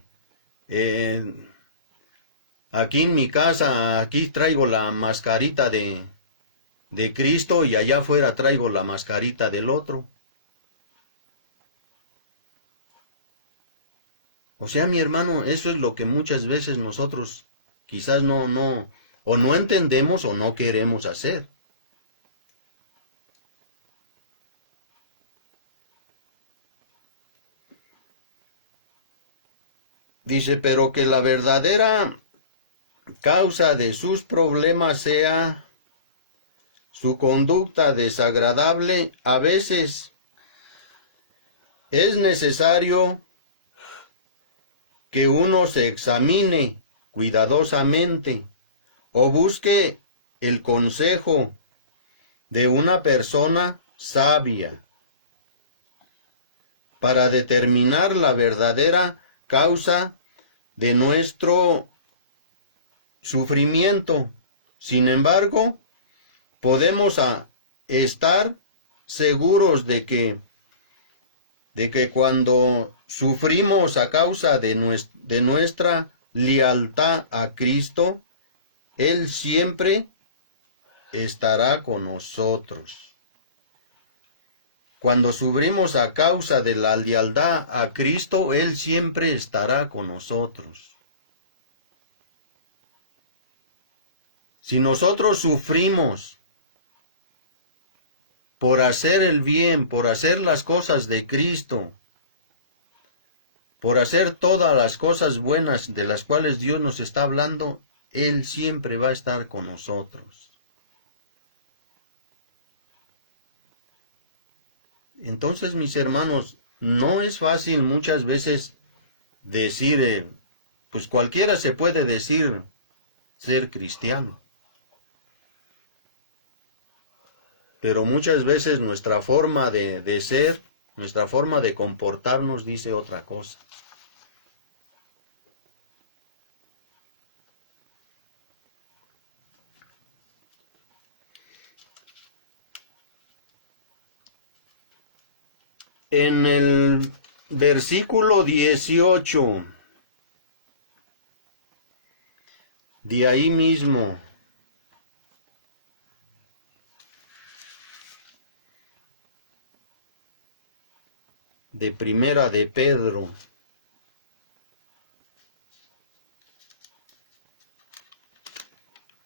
en mi casa, aquí traigo la mascarita de Cristo y allá afuera traigo la mascarita del otro. O sea, mi hermano, eso es lo que muchas veces nosotros quizás o no entendemos o no queremos hacer. Dice, pero que la verdadera causa de sus problemas sea su conducta desagradable. A veces es necesario que uno se examine cuidadosamente o busque el consejo de una persona sabia para determinar la verdadera causa de nuestro sufrimiento. Sin embargo, podemos estar seguros de que cuando sufrimos a causa de nuestra lealtad a Cristo, Él siempre estará con nosotros. Cuando sufrimos a causa de la lealtad a Cristo, Él siempre estará con nosotros. Si nosotros sufrimos por hacer el bien, por hacer las cosas de Cristo, por hacer todas las cosas buenas de las cuales Dios nos está hablando, Él siempre va a estar con nosotros. Entonces, mis hermanos, no es fácil muchas veces decir, pues cualquiera se puede decir ser cristiano. Pero muchas veces nuestra forma de ser, nuestra forma de comportarnos dice otra cosa. En el versículo 18, de ahí mismo, de Primera de Pedro,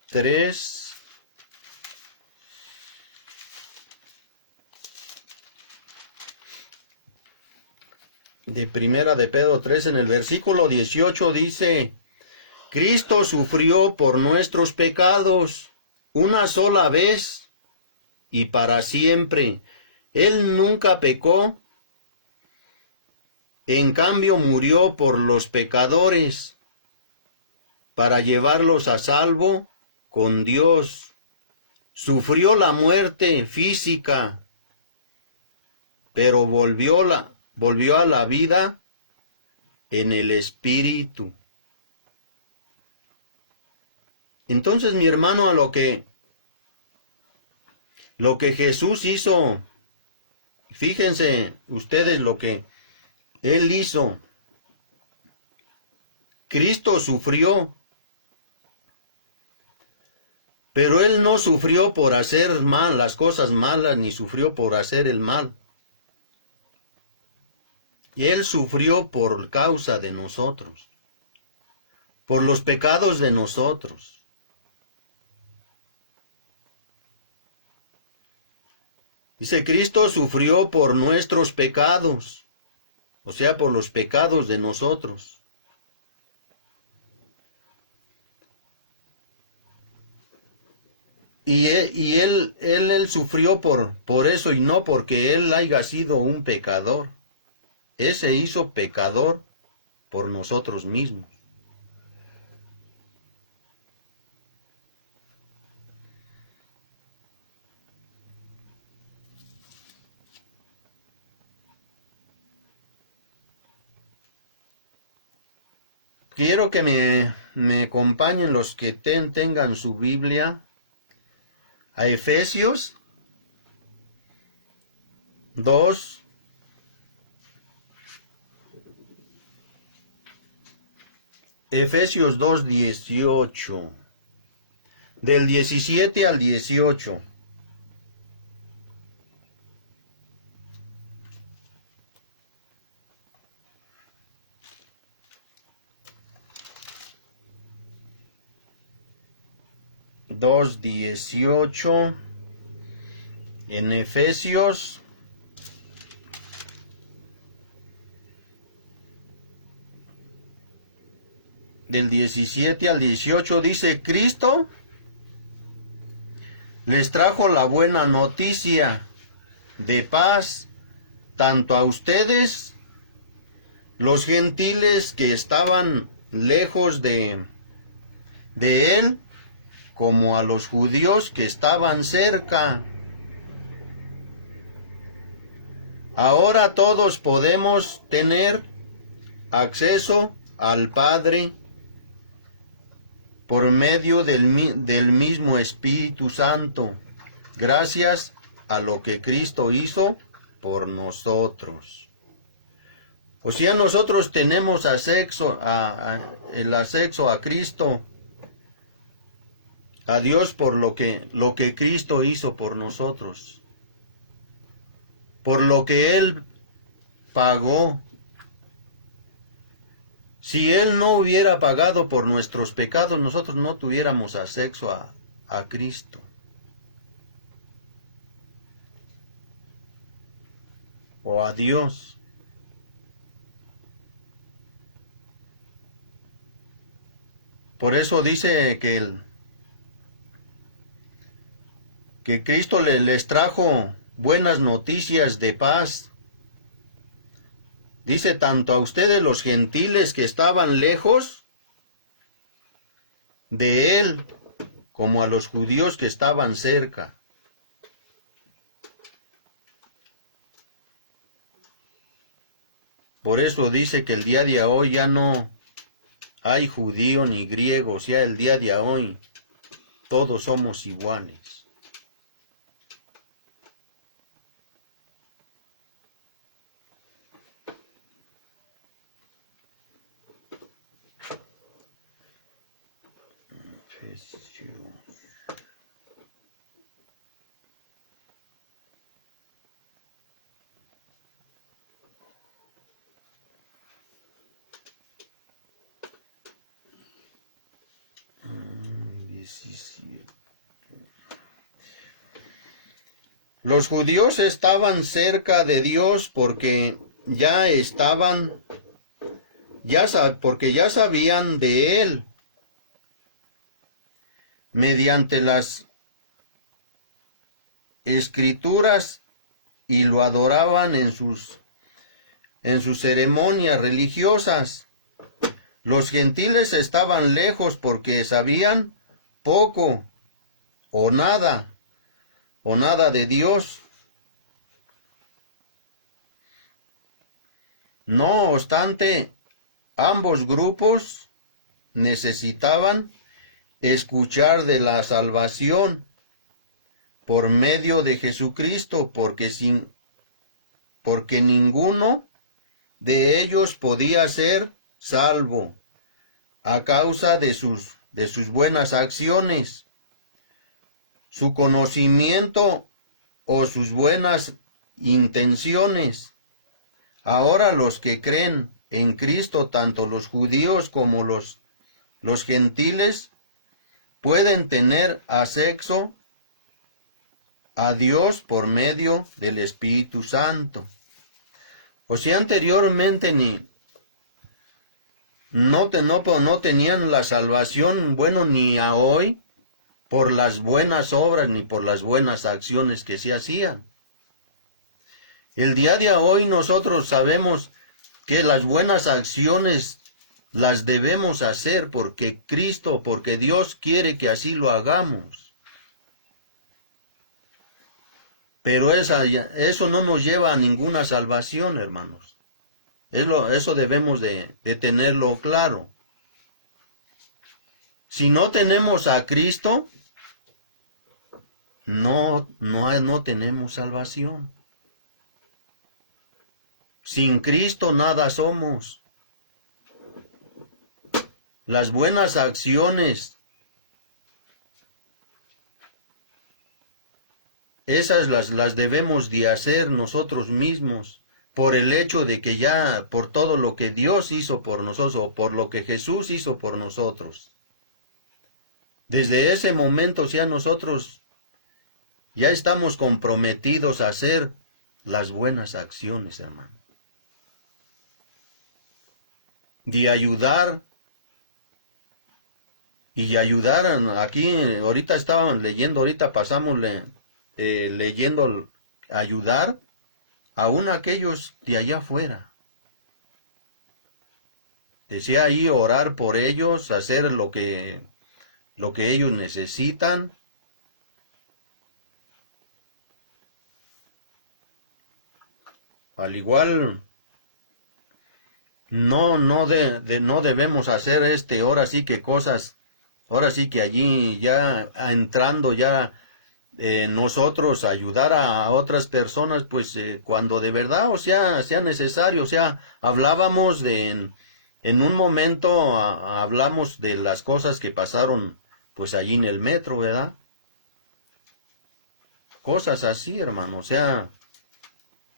tres, de Primera de Pedro 3, en el versículo 18 dice: Cristo sufrió por nuestros pecados una sola vez y para siempre. Él nunca pecó, en cambio murió por los pecadores para llevarlos a salvo con Dios. Sufrió la muerte física, pero volvió a la vida en el Espíritu. Entonces, mi hermano, a lo que Jesús hizo, fíjense ustedes lo que Él hizo. Cristo sufrió, pero Él no sufrió por hacer mal, las cosas malas, ni sufrió por hacer el mal. Y Él sufrió por causa de nosotros, por los pecados de nosotros. Dice, Cristo sufrió por nuestros pecados, o sea, por los pecados de nosotros. Y él sufrió por eso, y no porque Él haya sido un pecador. Él se hizo pecador por nosotros mismos. Quiero que me acompañen los que tengan su Biblia a Efesios 2, Efesios 2:18, del 17 al 18. Dos 18 en Efesios, del 17 al 18 dice: Cristo les trajo la buena noticia de paz tanto a ustedes los gentiles que estaban lejos de él, como a los judíos que estaban cerca. Ahora todos podemos tener acceso al Padre por medio del mismo Espíritu Santo, gracias a lo que Cristo hizo por nosotros. O sea, nosotros tenemos el acceso a Cristo, a Dios, por lo que Cristo hizo por nosotros, por lo que Él pagó. Si Él no hubiera pagado por nuestros pecados, nosotros no tuviéramos acceso a Cristo. O a Dios. Por eso dice que Cristo les trajo buenas noticias de paz. Dice, tanto a ustedes los gentiles que estaban lejos de Él, como a los judíos que estaban cerca. Por eso dice que el día de hoy ya no hay judío ni griego, o sea, el día de hoy todos somos iguales. Los judíos estaban cerca de Dios porque porque ya sabían de Él mediante las Escrituras y lo adoraban en sus ceremonias religiosas. Los gentiles estaban lejos porque sabían poco o nada de Dios. No obstante, ambos grupos necesitaban escuchar de la salvación por medio de Jesucristo, porque ninguno de ellos podía ser salvo a causa de sus buenas acciones, su conocimiento o sus buenas intenciones. Ahora los que creen en Cristo, tanto los judíos como los gentiles, pueden tener acceso a Dios por medio del Espíritu Santo. O sea, anteriormente no tenían la salvación, bueno, ni a hoy, por las buenas obras ni por las buenas acciones que se hacían. El día de hoy nosotros sabemos que las buenas acciones las debemos hacer porque Dios quiere que así lo hagamos. Pero eso no nos lleva a ninguna salvación, hermanos. Eso debemos de tenerlo claro. Si no tenemos a Cristo, no tenemos salvación. Sin Cristo nada somos. Las buenas acciones, esas las debemos de hacer nosotros mismos, por el hecho de que ya, por todo lo que Dios hizo por nosotros, o por lo que Jesús hizo por nosotros. Desde ese momento ya nosotros ya estamos comprometidos a hacer las buenas acciones, hermano. De ayudar. Y ayudar, aquí, ahorita estaban leyendo, ahorita pasamos leyendo, ayudar aún a aquellos de allá afuera. decía ahí orar por ellos, hacer lo que ellos necesitan. Al igual, no debemos hacer ahora sí que cosas, ahora sí que allí ya entrando ya nosotros ayudar a otras personas, pues cuando de verdad, o sea necesario, o sea, hablábamos en un momento, hablamos de las cosas que pasaron, pues allí en el metro, ¿verdad? Cosas así, hermano, o sea,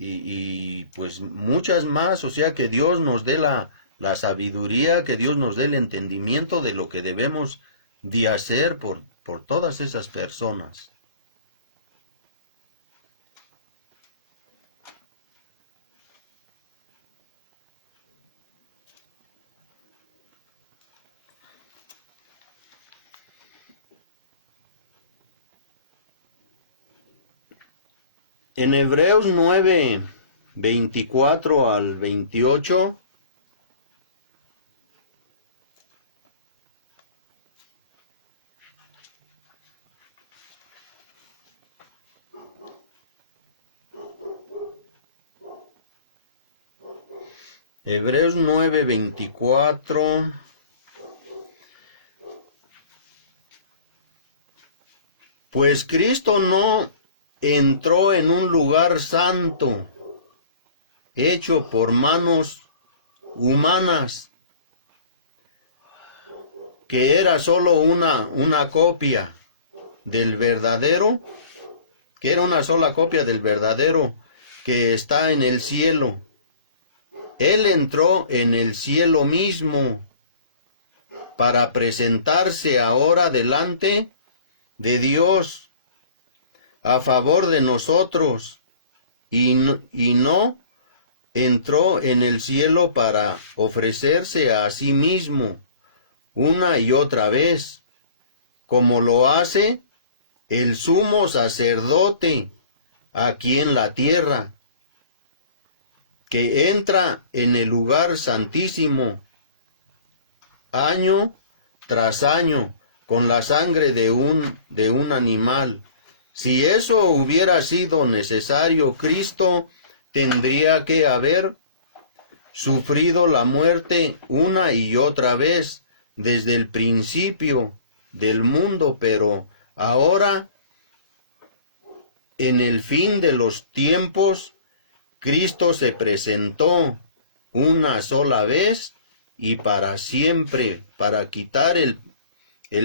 y pues muchas más, o sea, que Dios nos dé la sabiduría, que Dios nos dé el entendimiento de lo que debemos de hacer por todas esas personas. En Hebreos 9, 24 al 28, Hebreos 9, 24, pues Cristo no entró en un lugar santo, hecho por manos humanas, que era solo una copia del verdadero, que era una sola copia del verdadero que está en el cielo. Él entró en el cielo mismo para presentarse ahora delante de Dios a favor de nosotros, y no entró en el cielo para ofrecerse a sí mismo una y otra vez, como lo hace el sumo sacerdote aquí en la tierra, que entra en el lugar santísimo año tras año con la sangre de un animal. Si eso hubiera sido necesario, Cristo tendría que haber sufrido la muerte una y otra vez desde el principio del mundo, pero ahora, en el fin de los tiempos, Cristo se presentó una sola vez y para siempre, para quitar el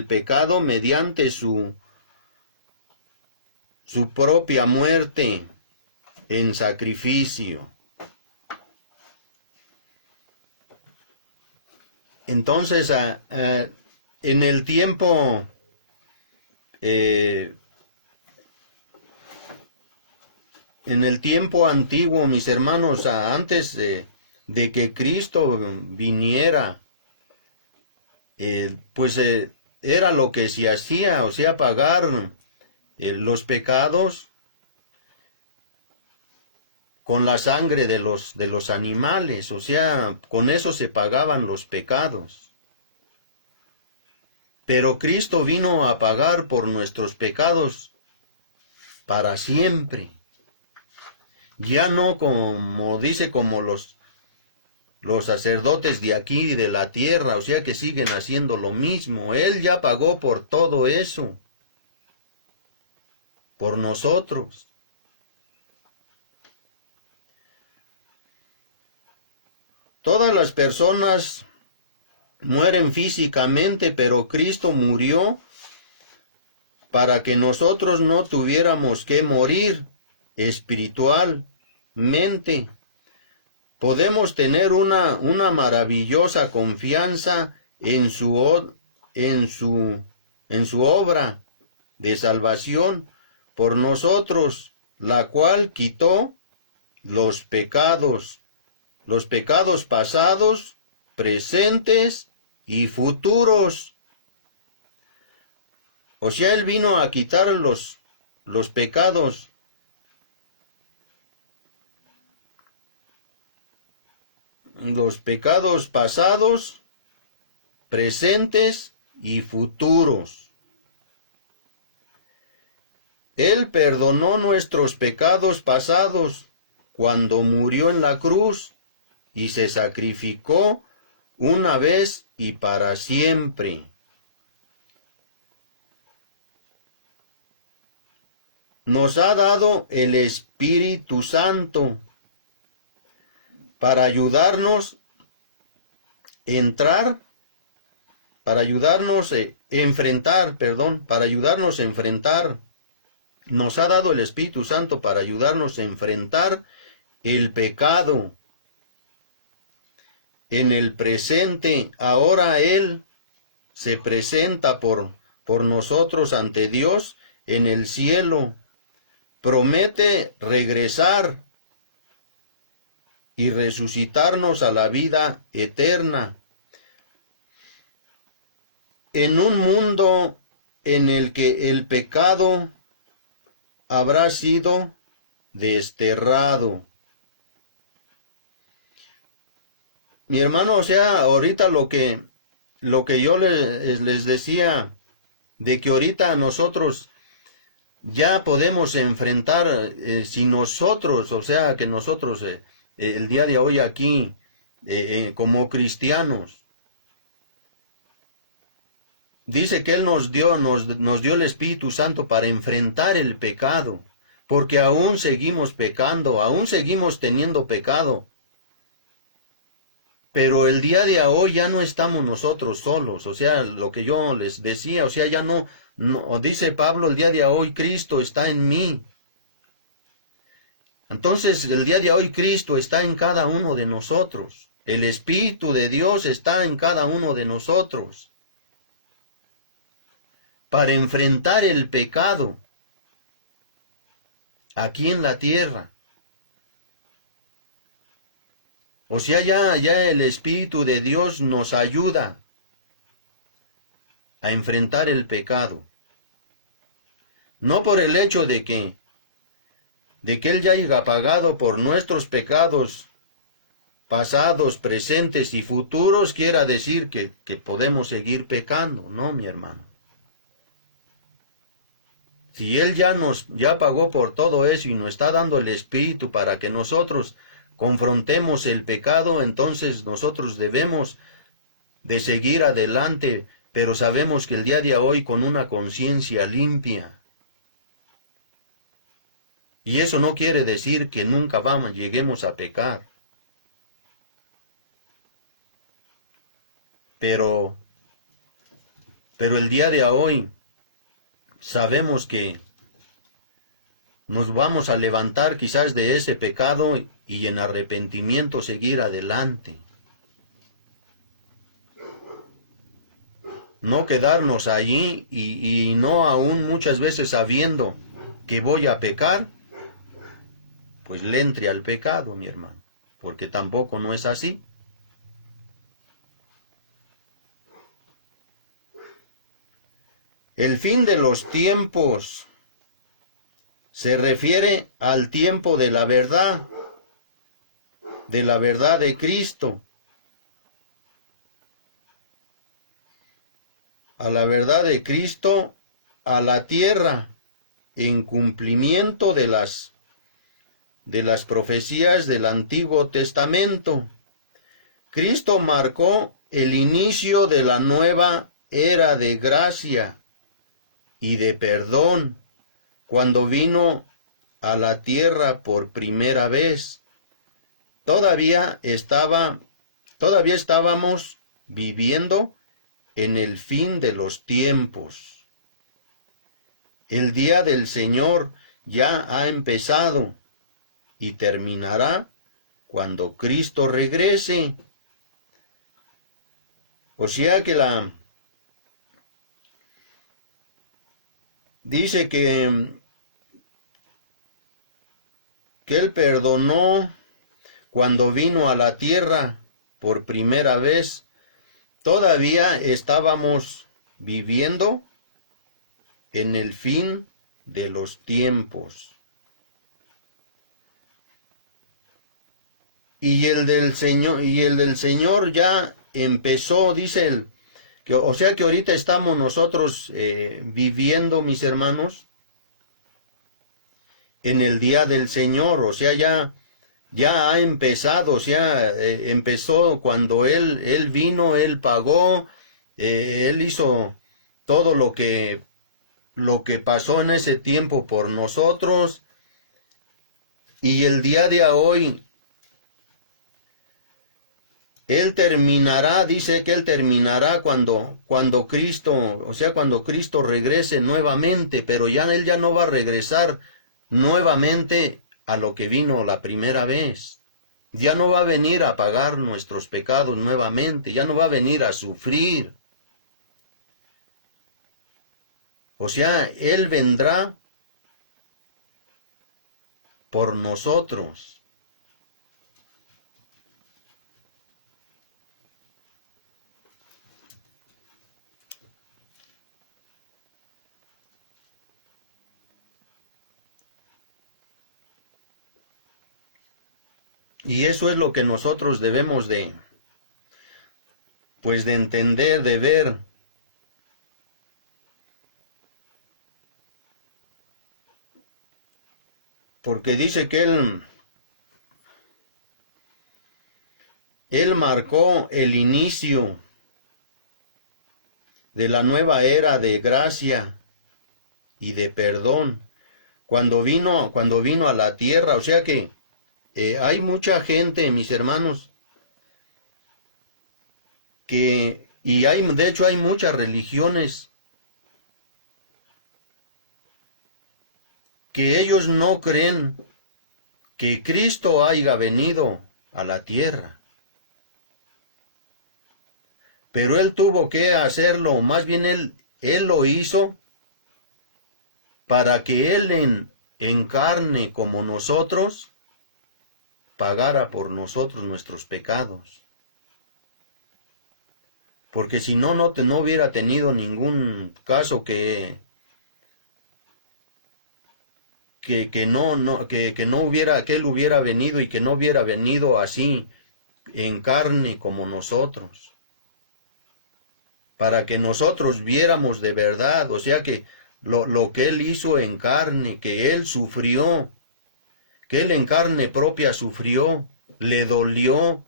pecado mediante su propia muerte en sacrificio. Entonces, en el tiempo antiguo, mis hermanos, antes de que Cristo viniera, pues era lo que se hacía, o sea, pagar los pecados con la sangre de los animales, o sea, con eso se pagaban los pecados. Pero Cristo vino a pagar por nuestros pecados para siempre. Ya no como dice, como los sacerdotes de aquí de la tierra, o sea que siguen haciendo lo mismo. Él ya pagó por todo eso, por nosotros. Todas las personas mueren físicamente, pero Cristo murió para que nosotros no tuviéramos que morir espiritualmente. Podemos tener una maravillosa confianza en su obra de salvación por nosotros, la cual quitó los pecados pasados, presentes y futuros. O sea, Él vino a quitar los pecados los pecados pasados, presentes y futuros. Él perdonó nuestros pecados pasados cuando murió en la cruz y se sacrificó una vez y para siempre. Nos ha dado el Espíritu Santo para ayudarnos para ayudarnos a enfrentar. Nos ha dado el Espíritu Santo para ayudarnos a enfrentar el pecado. En el presente, ahora Él se presenta por nosotros ante Dios en el cielo. Promete regresar y resucitarnos a la vida eterna. En un mundo en el que el pecado habrá sido desterrado. Mi hermano, o sea, ahorita lo que yo les decía, de que ahorita nosotros ya podemos enfrentar, si nosotros, o sea, que nosotros el día de hoy aquí, como cristianos, dice que Él nos dio el Espíritu Santo para enfrentar el pecado, porque aún seguimos pecando, aún seguimos teniendo pecado. Pero el día de hoy ya no estamos nosotros solos, o sea, lo que yo les decía, o sea, ya no, dice Pablo, el día de hoy Cristo está en mí. Entonces, el día de hoy Cristo está en cada uno de nosotros. El Espíritu de Dios está en cada uno de nosotros. Para enfrentar el pecado aquí en la tierra. O sea, ya el Espíritu de Dios nos ayuda a enfrentar el pecado. No por el hecho de que Él ya haya pagado por nuestros pecados pasados, presentes y futuros, quiera decir que podemos seguir pecando. No, mi hermano. Si Él ya pagó por todo eso y nos está dando el Espíritu para que nosotros confrontemos el pecado, entonces nosotros debemos de seguir adelante, pero sabemos que el día de hoy con una conciencia limpia. Y eso no quiere decir que nunca lleguemos a pecar. Pero el día de hoy sabemos que nos vamos a levantar quizás de ese pecado y en arrepentimiento seguir adelante. No quedarnos allí y no aún muchas veces sabiendo que voy a pecar, pues le entre al pecado, mi hermano, porque tampoco no es así. El fin de los tiempos se refiere al tiempo de la verdad de Cristo, a la verdad de Cristo a la tierra, en cumplimiento de las profecías del Antiguo Testamento. Cristo marcó el inicio de la nueva era de gracia y de perdón cuando vino a la tierra por primera vez. Todavía estábamos viviendo en el fin de los tiempos. El día del Señor ya ha empezado y terminará cuando Cristo regrese. O sea que dice que Él perdonó cuando vino a la tierra por primera vez. Todavía estábamos viviendo en el fin de los tiempos. y el del Señor ya empezó, dice él, que, o sea que ahorita estamos nosotros viviendo, mis hermanos, en el día del Señor, o sea, ya ha empezado, o sea, empezó cuando Él vino, Él pagó, Él hizo todo lo que pasó en ese tiempo por nosotros, y el día de hoy, Él terminará, dice que Él terminará cuando Cristo, o sea, cuando Cristo regrese nuevamente, pero ya Él ya no va a regresar nuevamente a lo que vino la primera vez. Ya no va a venir a pagar nuestros pecados nuevamente, ya no va a venir a sufrir. O sea, Él vendrá por nosotros. Y eso es lo que nosotros debemos pues de entender, de ver. Porque dice que Él marcó el inicio de la nueva era de gracia y de perdón cuando vino a la tierra. O sea que hay mucha gente, mis hermanos, de hecho hay muchas religiones que ellos no creen que Cristo haya venido a la tierra. Pero Él tuvo que hacerlo, más bien Él lo hizo para que Él en carne como nosotros pagara por nosotros nuestros pecados. Porque si no, no hubiera tenido ningún caso que Él hubiera venido y que no hubiera venido así en carne como nosotros. Para que nosotros viéramos de verdad, o sea que lo que Él hizo en carne, que Él sufrió, que Él en carne propia sufrió, le dolió.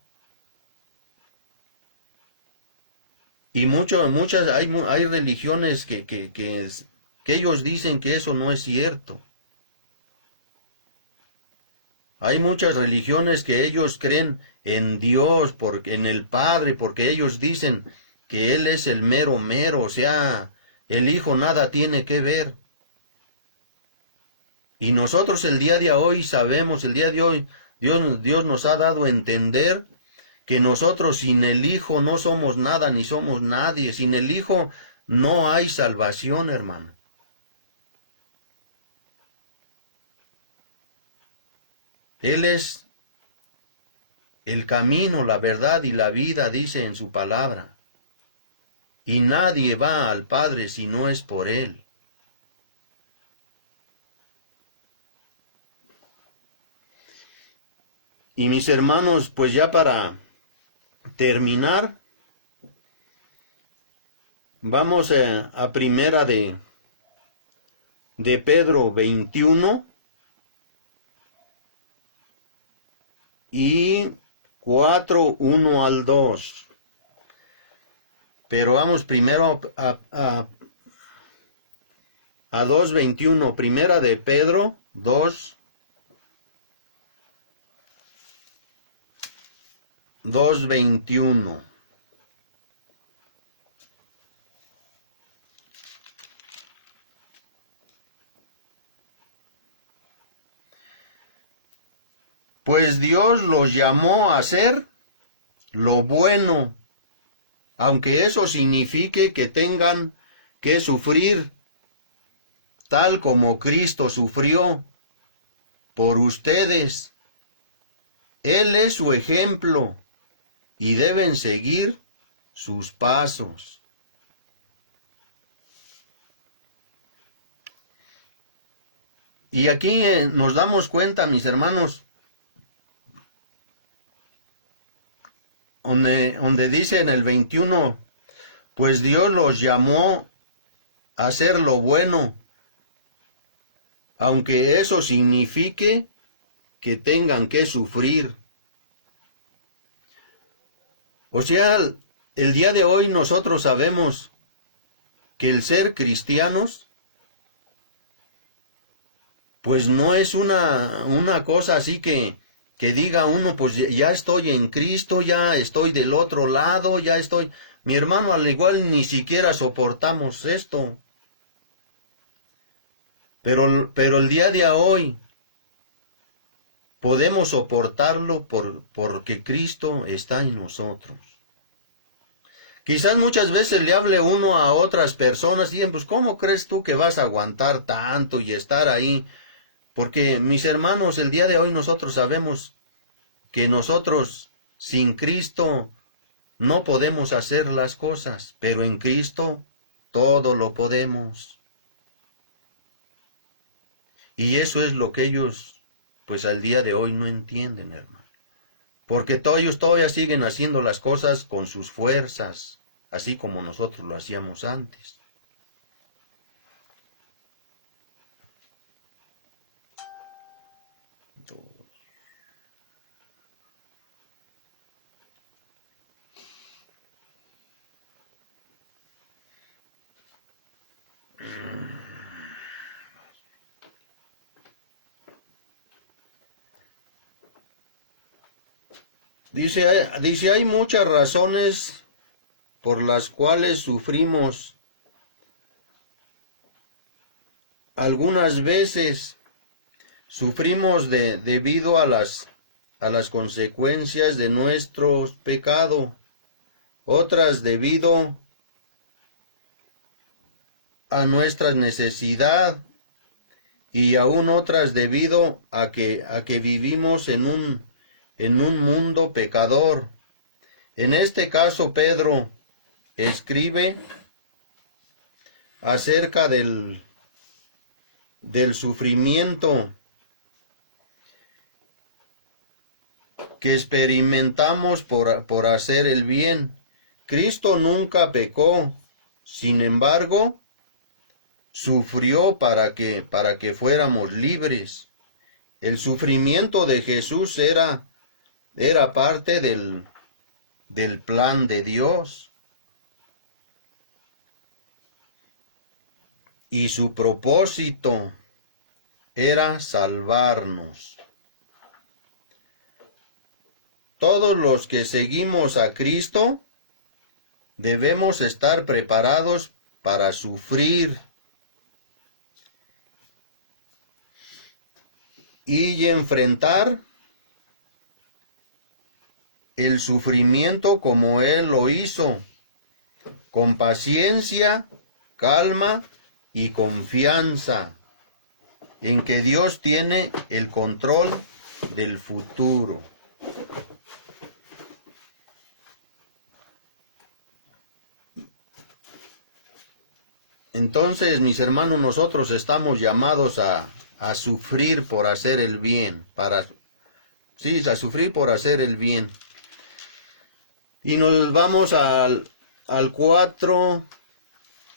Y hay religiones que ellos dicen que eso no es cierto. Hay muchas religiones que ellos creen en Dios, en el Padre, porque ellos dicen que Él es el mero mero, o sea, el Hijo nada tiene que ver. Y nosotros el día de hoy sabemos, el día de hoy, Dios nos ha dado a entender que nosotros sin el Hijo no somos nada ni somos nadie. Sin el Hijo no hay salvación, hermano. Él es el camino, la verdad y la vida, dice en su palabra. Y nadie va al Padre si no es por Él. Y mis hermanos, pues ya para terminar, vamos a primera de Pedro 21 y 4, 1 al 2. Pero vamos primero a 2:21, primera de Pedro 2:21. Pues Dios los llamó a hacer lo bueno, aunque eso signifique que tengan que sufrir, tal como Cristo sufrió por ustedes. Él es su ejemplo y deben seguir sus pasos. Y aquí nos damos cuenta, mis hermanos, donde dice en el 21, pues Dios los llamó a hacer lo bueno, aunque eso signifique que tengan que sufrir. O sea, el día de hoy nosotros sabemos que el ser cristianos, pues no es una cosa así que diga uno, pues ya estoy en Cristo, ya estoy del otro lado, ya estoy... Mi hermano, al igual ni siquiera soportamos esto. Pero el día de hoy podemos soportarlo porque Cristo está en nosotros. Quizás muchas veces le hable uno a otras personas y dicen, pues ¿cómo crees tú que vas a aguantar tanto y estar ahí? Porque mis hermanos, el día de hoy nosotros sabemos que nosotros sin Cristo no podemos hacer las cosas, pero en Cristo todo lo podemos. Y eso es lo que ellos, pues al día de hoy no entienden, hermano. Porque ellos todavía siguen haciendo las cosas con sus fuerzas, así como nosotros lo hacíamos antes. Dice, hay muchas razones por las cuales sufrimos. Algunas veces sufrimos debido a las consecuencias de nuestro pecado, otras debido a nuestra necesidad y aún otras debido a que vivimos en un mundo pecador. En este caso, Pedro escribe acerca del sufrimiento que experimentamos por hacer el bien. Cristo nunca pecó, sin embargo, sufrió para que fuéramos libres. El sufrimiento de Jesús era parte del plan de Dios. Y su propósito era salvarnos. Todos los que seguimos a Cristo debemos estar preparados para sufrir y enfrentar el sufrimiento como Él lo hizo, con paciencia, calma y confianza en que Dios tiene el control del futuro. Entonces, mis hermanos, nosotros estamos llamados a sufrir por hacer el bien, a sufrir por hacer el bien. Y nos vamos al 4,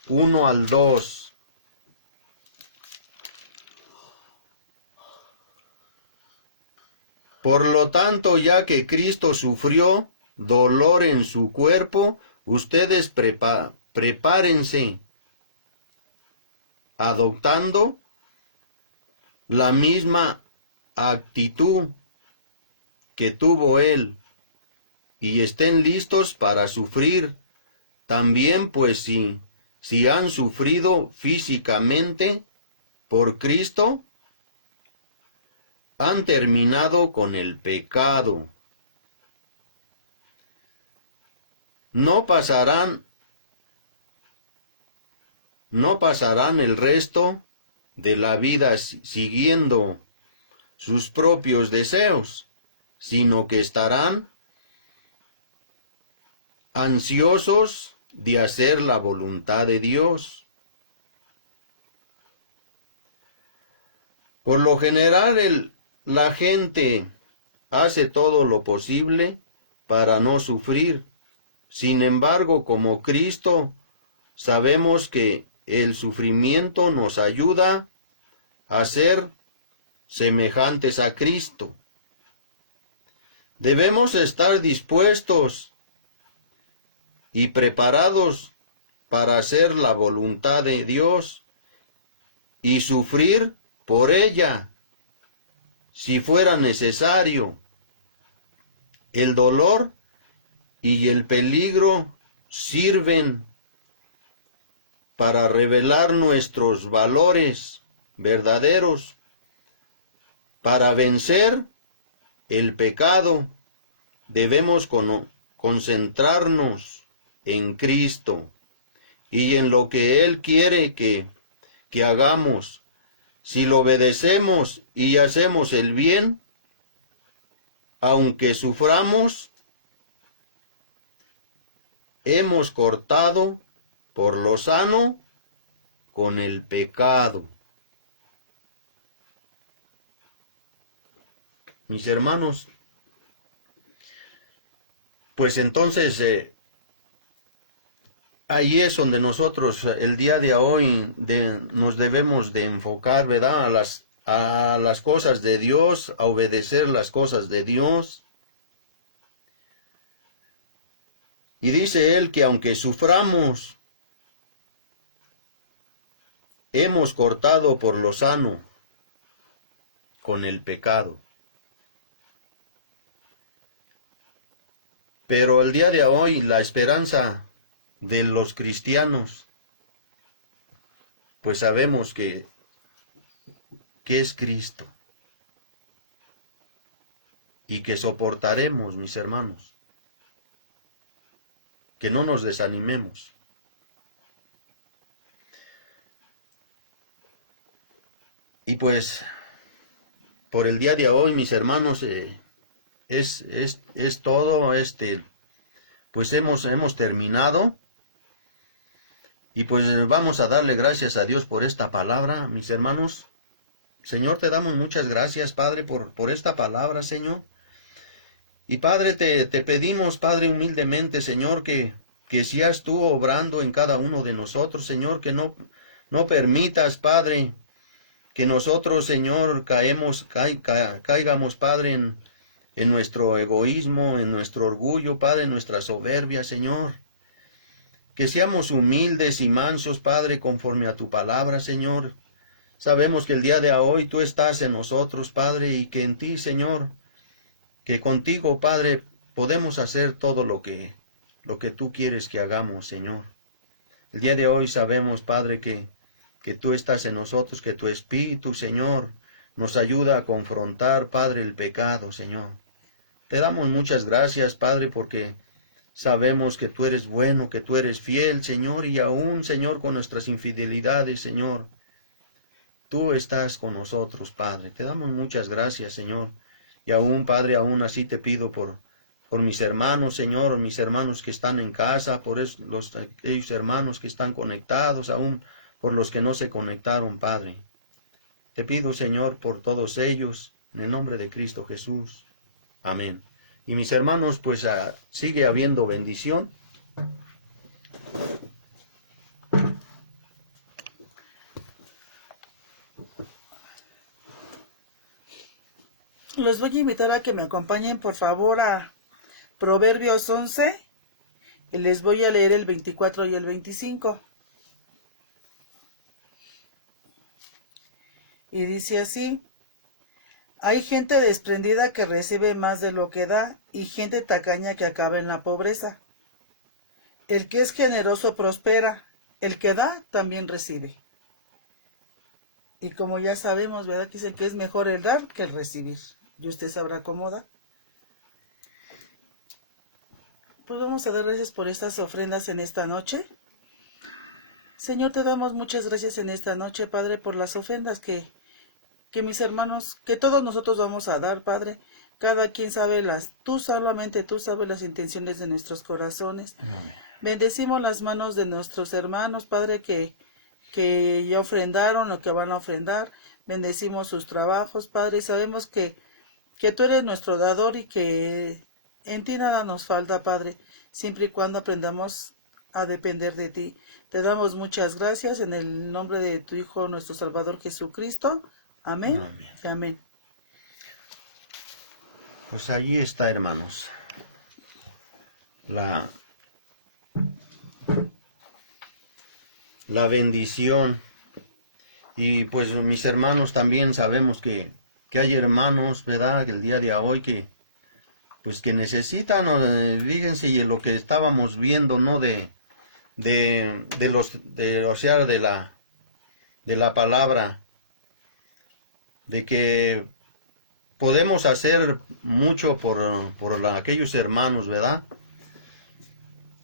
1 al 2. Por lo tanto, ya que Cristo sufrió dolor en su cuerpo, ustedes prepárense, adoptando la misma actitud que tuvo Él, y estén listos para sufrir también, pues si han sufrido físicamente por Cristo, han terminado con el pecado. No pasarán el resto de la vida siguiendo sus propios deseos, sino que estarán ansiosos de hacer la voluntad de Dios. Por lo general, la gente hace todo lo posible para no sufrir. Sin embargo, como Cristo, sabemos que el sufrimiento nos ayuda a ser semejantes a Cristo. Debemos estar dispuestos y preparados para hacer la voluntad de Dios y sufrir por ella, si fuera necesario. El dolor y el peligro sirven para revelar nuestros valores verdaderos, para vencer el pecado. Debemos concentrarnos en Cristo y en lo que Él quiere que hagamos. Si lo obedecemos y hacemos el bien, aunque suframos, hemos cortado por lo sano con el pecado. Mis hermanos, pues entonces ahí es donde nosotros el día de hoy nos debemos de enfocar, ¿verdad? A las cosas de Dios, a obedecer las cosas de Dios. Y dice él que aunque suframos, hemos cortado por lo sano con el pecado. Pero el día de hoy la esperanza de los cristianos, pues sabemos que es Cristo y que soportaremos, mis hermanos, que no nos desanimemos. Y pues por el día de hoy, mis hermanos, es todo. Pues hemos terminado. Y pues vamos a darle gracias a Dios por esta palabra, mis hermanos. Señor, te damos muchas gracias, Padre, por esta palabra, Señor. Y Padre, te pedimos, Padre, humildemente, Señor, que seas tú obrando en cada uno de nosotros, Señor, que no permitas, Padre, que nosotros, Señor, caigamos, Padre, en nuestro egoísmo, en nuestro orgullo, Padre, en nuestra soberbia, Señor. Que seamos humildes y mansos, Padre, conforme a tu palabra, Señor. Sabemos que el día de hoy tú estás en nosotros, Padre, y que en ti, Señor, que contigo, Padre, podemos hacer todo lo que tú quieres que hagamos, Señor. El día de hoy sabemos, Padre, que tú estás en nosotros, que tu Espíritu, Señor, nos ayuda a confrontar, Padre, el pecado, Señor. Te damos muchas gracias, Padre, porque sabemos que tú eres bueno, que tú eres fiel, Señor, y aún, Señor, con nuestras infidelidades, Señor, tú estás con nosotros, Padre. Te damos muchas gracias, Señor. Y aún, Padre, aún así te pido por mis hermanos, Señor, mis hermanos que están en casa, por aquellos hermanos que están conectados, aún por los que no se conectaron, Padre. Te pido, Señor, por todos ellos, en el nombre de Cristo Jesús. Amén. Y mis hermanos, pues sigue habiendo bendición. Los voy a invitar a que me acompañen, por favor, a Proverbios 11. Y les voy a leer el 24 y el 25. Y dice así: hay gente desprendida que recibe más de lo que da, y gente tacaña que acaba en la pobreza. El que es generoso prospera, el que da también recibe. Y como ya sabemos, ¿verdad? Que dice que es mejor el dar que el recibir. Y usted sabrá cómo da. Pues vamos a dar gracias por estas ofrendas en esta noche. Señor, te damos muchas gracias en esta noche, Padre, por las ofrendas que mis hermanos, que todos nosotros vamos a dar, Padre. Cada quien sabe solamente tú sabes las intenciones de nuestros corazones. Amén. Bendecimos las manos de nuestros hermanos, Padre, que ya ofrendaron o que van a ofrendar. Bendecimos sus trabajos, Padre, y sabemos que tú eres nuestro dador y que En ti nada nos falta, Padre, siempre y cuando aprendamos a depender de ti. Te damos muchas gracias en el nombre de tu Hijo, nuestro Salvador Jesucristo. Amén. Amén. Y amén. Pues allí está, hermanos, la bendición. Y pues mis hermanos también sabemos que hay hermanos, ¿verdad?, el día de hoy que pues que necesitan, fíjense, y en lo que estábamos viendo, ¿no?, o sea, de la palabra, de que podemos hacer mucho por aquellos hermanos, ¿verdad?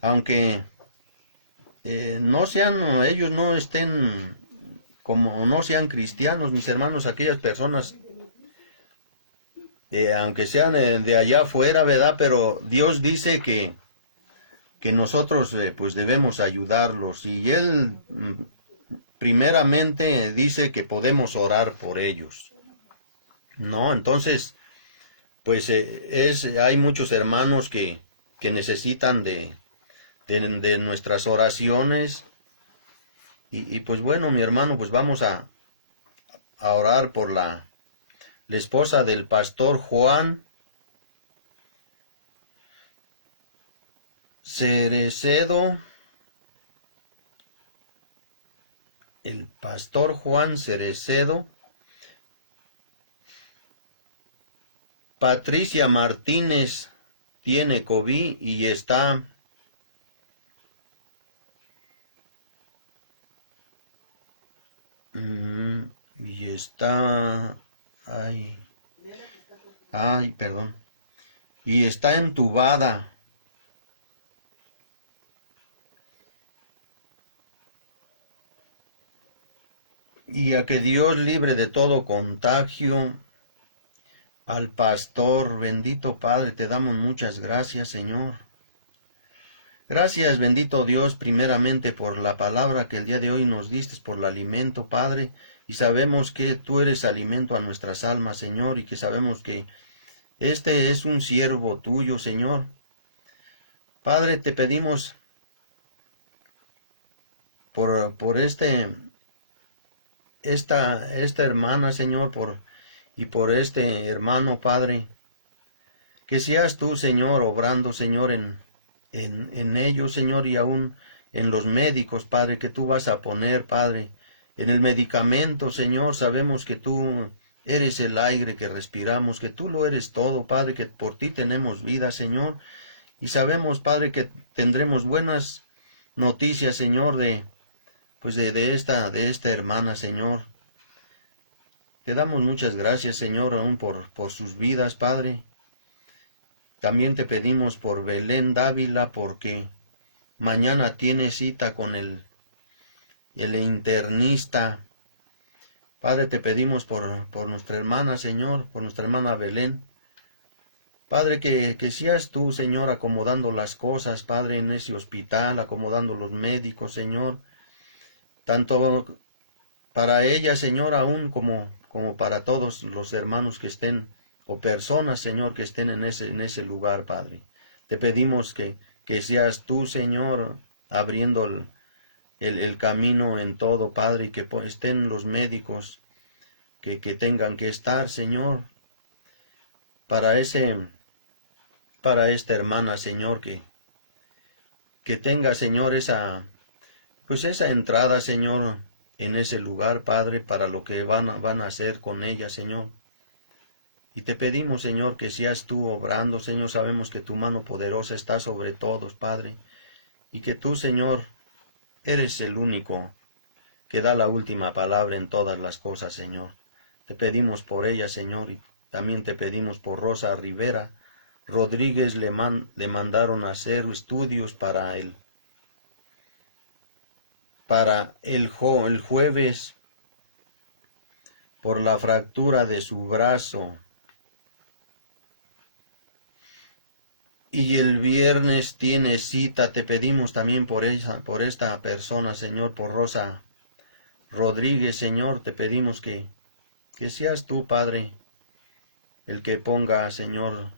Aunque no sean, ellos no estén, como no sean cristianos, mis hermanos, aquellas personas, aunque sean de allá afuera, ¿verdad? Pero Dios dice que nosotros pues debemos ayudarlos, y Él primeramente dice que podemos orar por ellos, ¿no? Entonces, pues hay muchos hermanos que necesitan de nuestras oraciones, y pues bueno, mi hermano, pues vamos a orar por la esposa del pastor Juan Cerecedo, el pastor Juan Cerecedo. Patricia Martínez tiene COVID y está perdón, y está entubada. Y a que Dios libre de todo contagio al pastor. Bendito Padre, te damos muchas gracias, Señor. Gracias, bendito Dios, primeramente por la palabra que el día de hoy nos diste, por el alimento, Padre, y sabemos que tú eres alimento a nuestras almas, Señor, y que sabemos que este es un siervo tuyo, Señor. Padre, te pedimos por esta hermana, Señor, y por este hermano, Padre, que seas tú, Señor, obrando, Señor, en ellos, Señor, y aún en los médicos, Padre, que tú vas a poner, Padre, en el medicamento, Señor. Sabemos que tú eres el aire que respiramos, que tú lo eres todo, Padre, que por ti tenemos vida, Señor, y sabemos, Padre, que tendremos buenas noticias, Señor, de esta hermana, Señor. Te damos muchas gracias, Señor, aún por sus vidas, Padre. También te pedimos por Belén Dávila, porque mañana tiene cita con el internista. Padre, te pedimos por nuestra hermana, Señor, por nuestra hermana Belén. Padre, que seas tú, Señor, acomodando las cosas, Padre, en ese hospital, acomodando los médicos, Señor, tanto para ella, Señor, aún como para todos los hermanos que estén, o personas, Señor, que estén en ese lugar, Padre. Te pedimos que seas tú, Señor, abriendo el camino en todo, Padre, y que estén los médicos que tengan que estar, Señor, para esta hermana, Señor, que tenga, Señor, esa entrada, Señor, en ese lugar, Padre, para lo que van a hacer con ella, Señor. Y te pedimos, Señor, que seas tú obrando, Señor. Sabemos que tu mano poderosa está sobre todos, Padre, y que tú, Señor, eres el único que da la última palabra en todas las cosas, Señor. Te pedimos por ella, Señor, y también te pedimos por Rosa Rivera Rodríguez. Le mandaron a hacer estudios para el jueves por la fractura de su brazo. Y el viernes tiene cita. Te pedimos también por esta persona, Señor, por Rosa Rodríguez, Señor. Te pedimos que seas tú, Padre, el que ponga, Señor,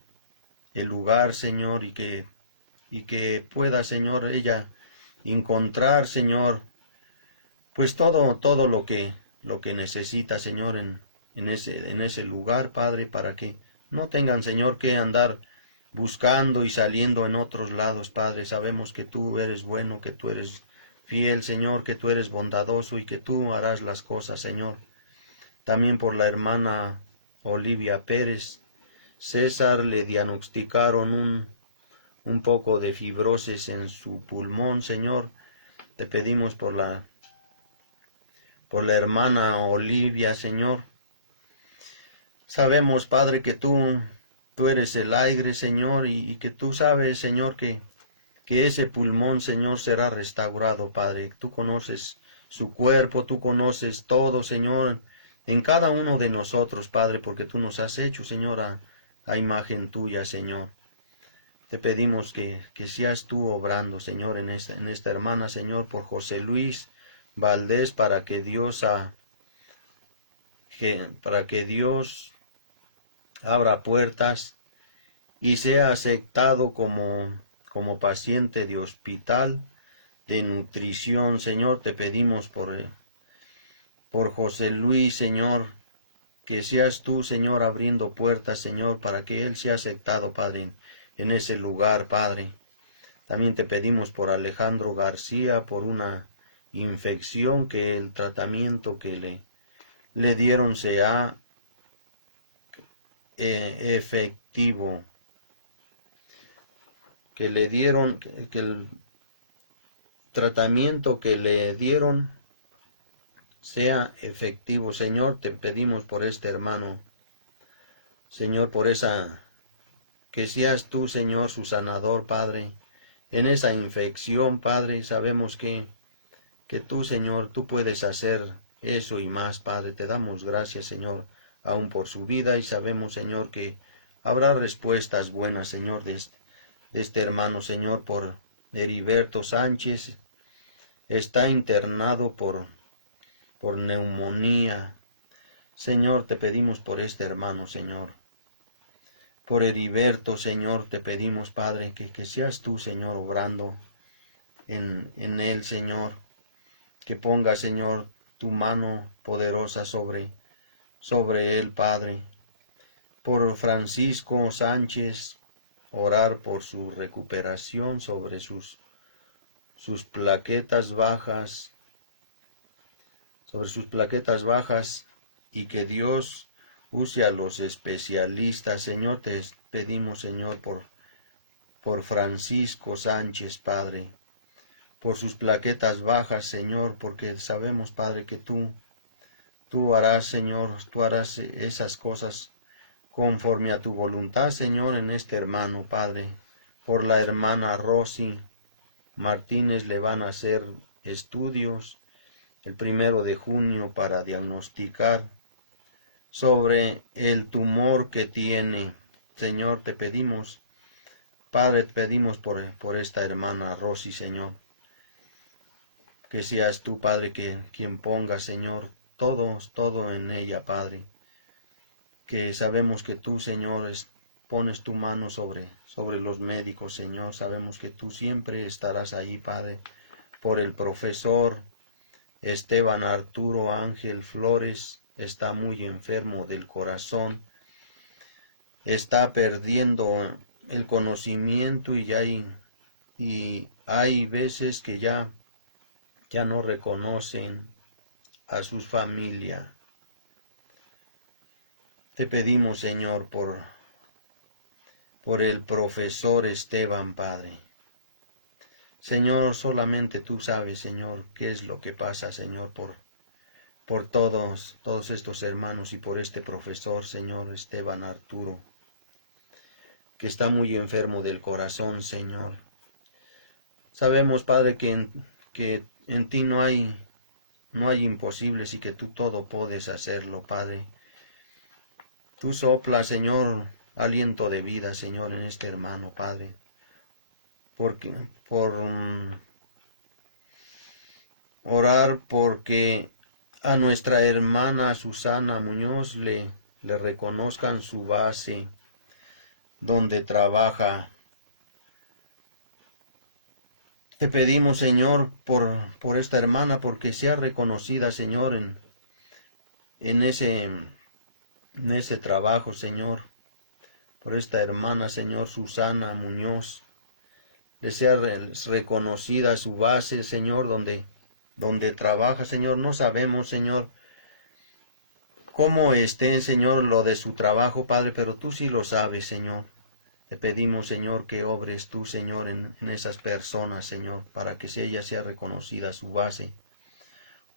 el lugar, Señor, y que pueda, Señor, ella encontrar, Señor, pues todo lo que necesita, Señor, en ese lugar, Padre, para que no tengan, Señor, que andar buscando y saliendo en otros lados, Padre. Sabemos que tú eres bueno, que tú eres fiel, Señor, que tú eres bondadoso y que tú harás las cosas, Señor. También por la hermana Olivia Pérez, César, le diagnosticaron un poco de fibrosis en su pulmón, Señor. Te pedimos por la hermana Olivia, Señor. Sabemos, Padre, que tú eres el aire, Señor, y que tú sabes, Señor, que ese pulmón, Señor, será restaurado, Padre. Tú conoces su cuerpo, tú conoces todo, Señor, en cada uno de nosotros, Padre, porque tú nos has hecho, Señor, a imagen tuya, Señor. Te pedimos que seas tú obrando, Señor, en esta hermana, Señor, por José Luis Valdés, para que Dios abra puertas y sea aceptado como paciente de hospital de nutrición, Señor. Te pedimos por José Luis, Señor, que seas tú, Señor, abriendo puertas, Señor, para que él sea aceptado, Padre, en ese lugar, Padre. También te pedimos por Alejandro García, por una infección, que el tratamiento que le dieron sea efectivo, que el tratamiento que le dieron sea efectivo. Señor, te pedimos por este hermano, Señor, que seas tú, Señor, su sanador, Padre, en esa infección, Padre. Sabemos que tú, Señor, tú puedes hacer eso y más, Padre. Te damos gracias, Señor, aún por su vida, y sabemos, Señor, que habrá respuestas buenas, Señor, de este hermano, Señor, por Heriberto Sánchez. Está internado por neumonía. Señor, te pedimos por este hermano, Señor. Por Heriberto, Señor, te pedimos, Padre, que seas tú, Señor, obrando en él, Señor. Que ponga, Señor, tu mano poderosa sobre él, Padre. Por Francisco Sánchez, orar por su recuperación, sobre sus plaquetas bajas, y que Dios use a los especialistas. Señor, te pedimos, Señor, por Francisco Sánchez, Padre, por sus plaquetas bajas, Señor, porque sabemos, Padre, que tú harás, Señor, tú harás esas cosas conforme a tu voluntad, Señor, en este hermano, Padre. Por la hermana Rosy Martínez, le van a hacer estudios el 1 de junio para diagnosticar sobre el tumor que tiene. Señor, te pedimos, Padre, te pedimos por esta hermana Rosy, Señor, que seas tú, Padre, quien ponga, Señor, todo en ella, Padre, que sabemos que tú, Señor, pones tu mano sobre los médicos, Señor. Sabemos que tú siempre estarás ahí, Padre. Por el profesor Esteban Arturo Ángel Flores, está muy enfermo del corazón, está perdiendo el conocimiento, y hay veces que ya no reconocen a su familia. Te pedimos, Señor, por el profesor Esteban, Padre. Señor, solamente tú sabes, Señor, qué es lo que pasa, Señor, por todos estos hermanos, y por este profesor, Señor, Esteban Arturo, que está muy enfermo del corazón, Señor. Sabemos, Padre, que en ti no hay imposibles, y que tú todo puedes hacerlo, Padre. Tú sopla, Señor, aliento de vida, Señor, en este hermano, Padre. Orar porque a nuestra hermana Susana Muñoz le reconozcan su base donde trabaja. Te pedimos, Señor, por esta hermana, porque sea reconocida, Señor, en ese trabajo, Señor. Por esta hermana, Señor, Susana Muñoz. Le sea reconocida su base, Señor, donde trabaja, Señor. No sabemos, Señor, cómo esté, Señor, lo de su trabajo, Padre, pero tú sí lo sabes, Señor. Te pedimos, Señor, que obres tú, Señor, en esas personas, Señor, para que ella sea reconocida su base.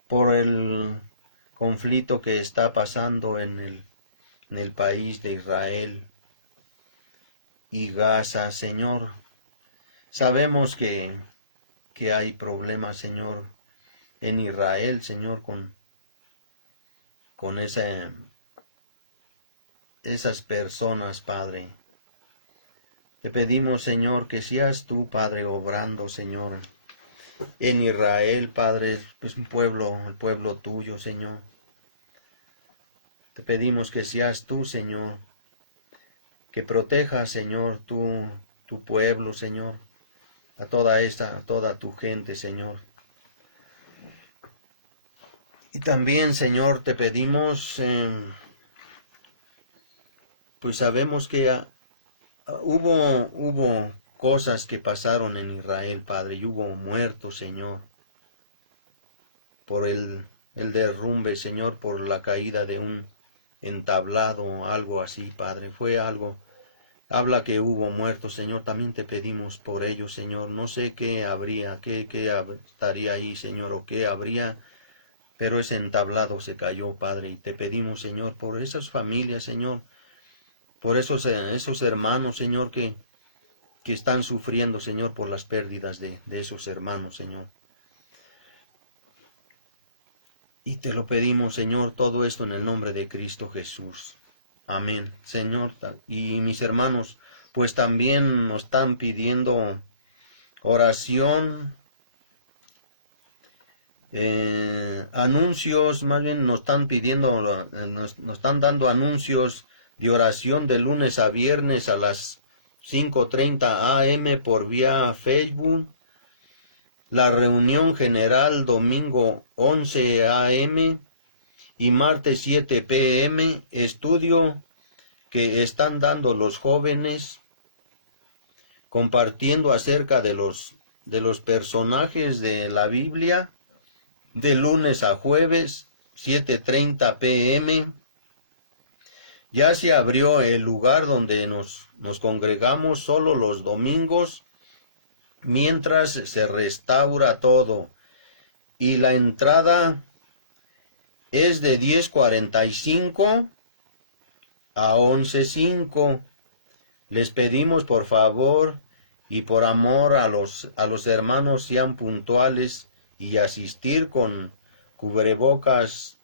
Por el conflicto que está pasando en el país de Israel y Gaza, Señor. Sabemos que hay problemas, Señor, en Israel, Señor, con esas personas, Padre. Te pedimos, Señor, que seas tú, Padre, obrando, Señor, en Israel, Padre, pues el pueblo tuyo, Señor. Te pedimos que seas tú, Señor, que protejas, Señor, tu pueblo, Señor, a toda tu gente, Señor. Y también, Señor, te pedimos, pues sabemos que hubo cosas que pasaron en Israel, Padre, y hubo muertos, Señor, por el derrumbe, Señor, por la caída de un entablado o algo así, Padre. Fue algo. Habla que hubo muertos, Señor, también te pedimos por ellos, Señor. No sé qué habría, qué estaría ahí, Señor, o qué habría, pero ese entablado se cayó, Padre, y te pedimos, Señor, por esas familias, Señor, por esos hermanos, Señor, que están sufriendo, Señor, por las pérdidas de esos hermanos, Señor. Y te lo pedimos, Señor, todo esto en el nombre de Cristo Jesús. Amén, Señor. Y mis hermanos, pues también nos están pidiendo oración, anuncios, más bien nos están pidiendo, nos están dando anuncios de oración de lunes a viernes a las 5:30 AM por vía Facebook. La reunión general domingo 11 AM y martes 7 PM, estudio que están dando los jóvenes compartiendo acerca de los personajes de la Biblia, de lunes a jueves, 7:30 PM. Ya se abrió el lugar donde nos congregamos solo los domingos, mientras se restaura todo. Y la entrada es de 10:45 a 11:05. Les pedimos por favor y por amor a los hermanos sean puntuales y asistir con cubrebocas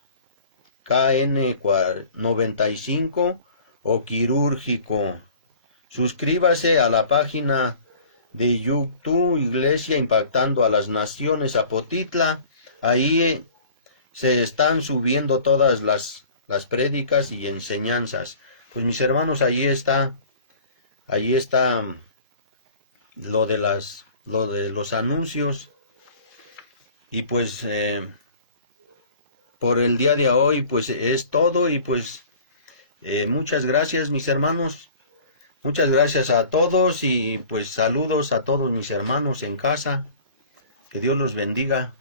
KN95 o quirúrgico. Suscríbase a la página de YouTube Iglesia Impactando a las Naciones Apotitla. Ahí se están subiendo todas las prédicas y enseñanzas. Pues mis hermanos, allí está lo de los anuncios. Y pues por el día de hoy pues es todo. Y pues muchas gracias, mis hermanos. Muchas gracias a todos y pues saludos a todos mis hermanos en casa. Que Dios los bendiga.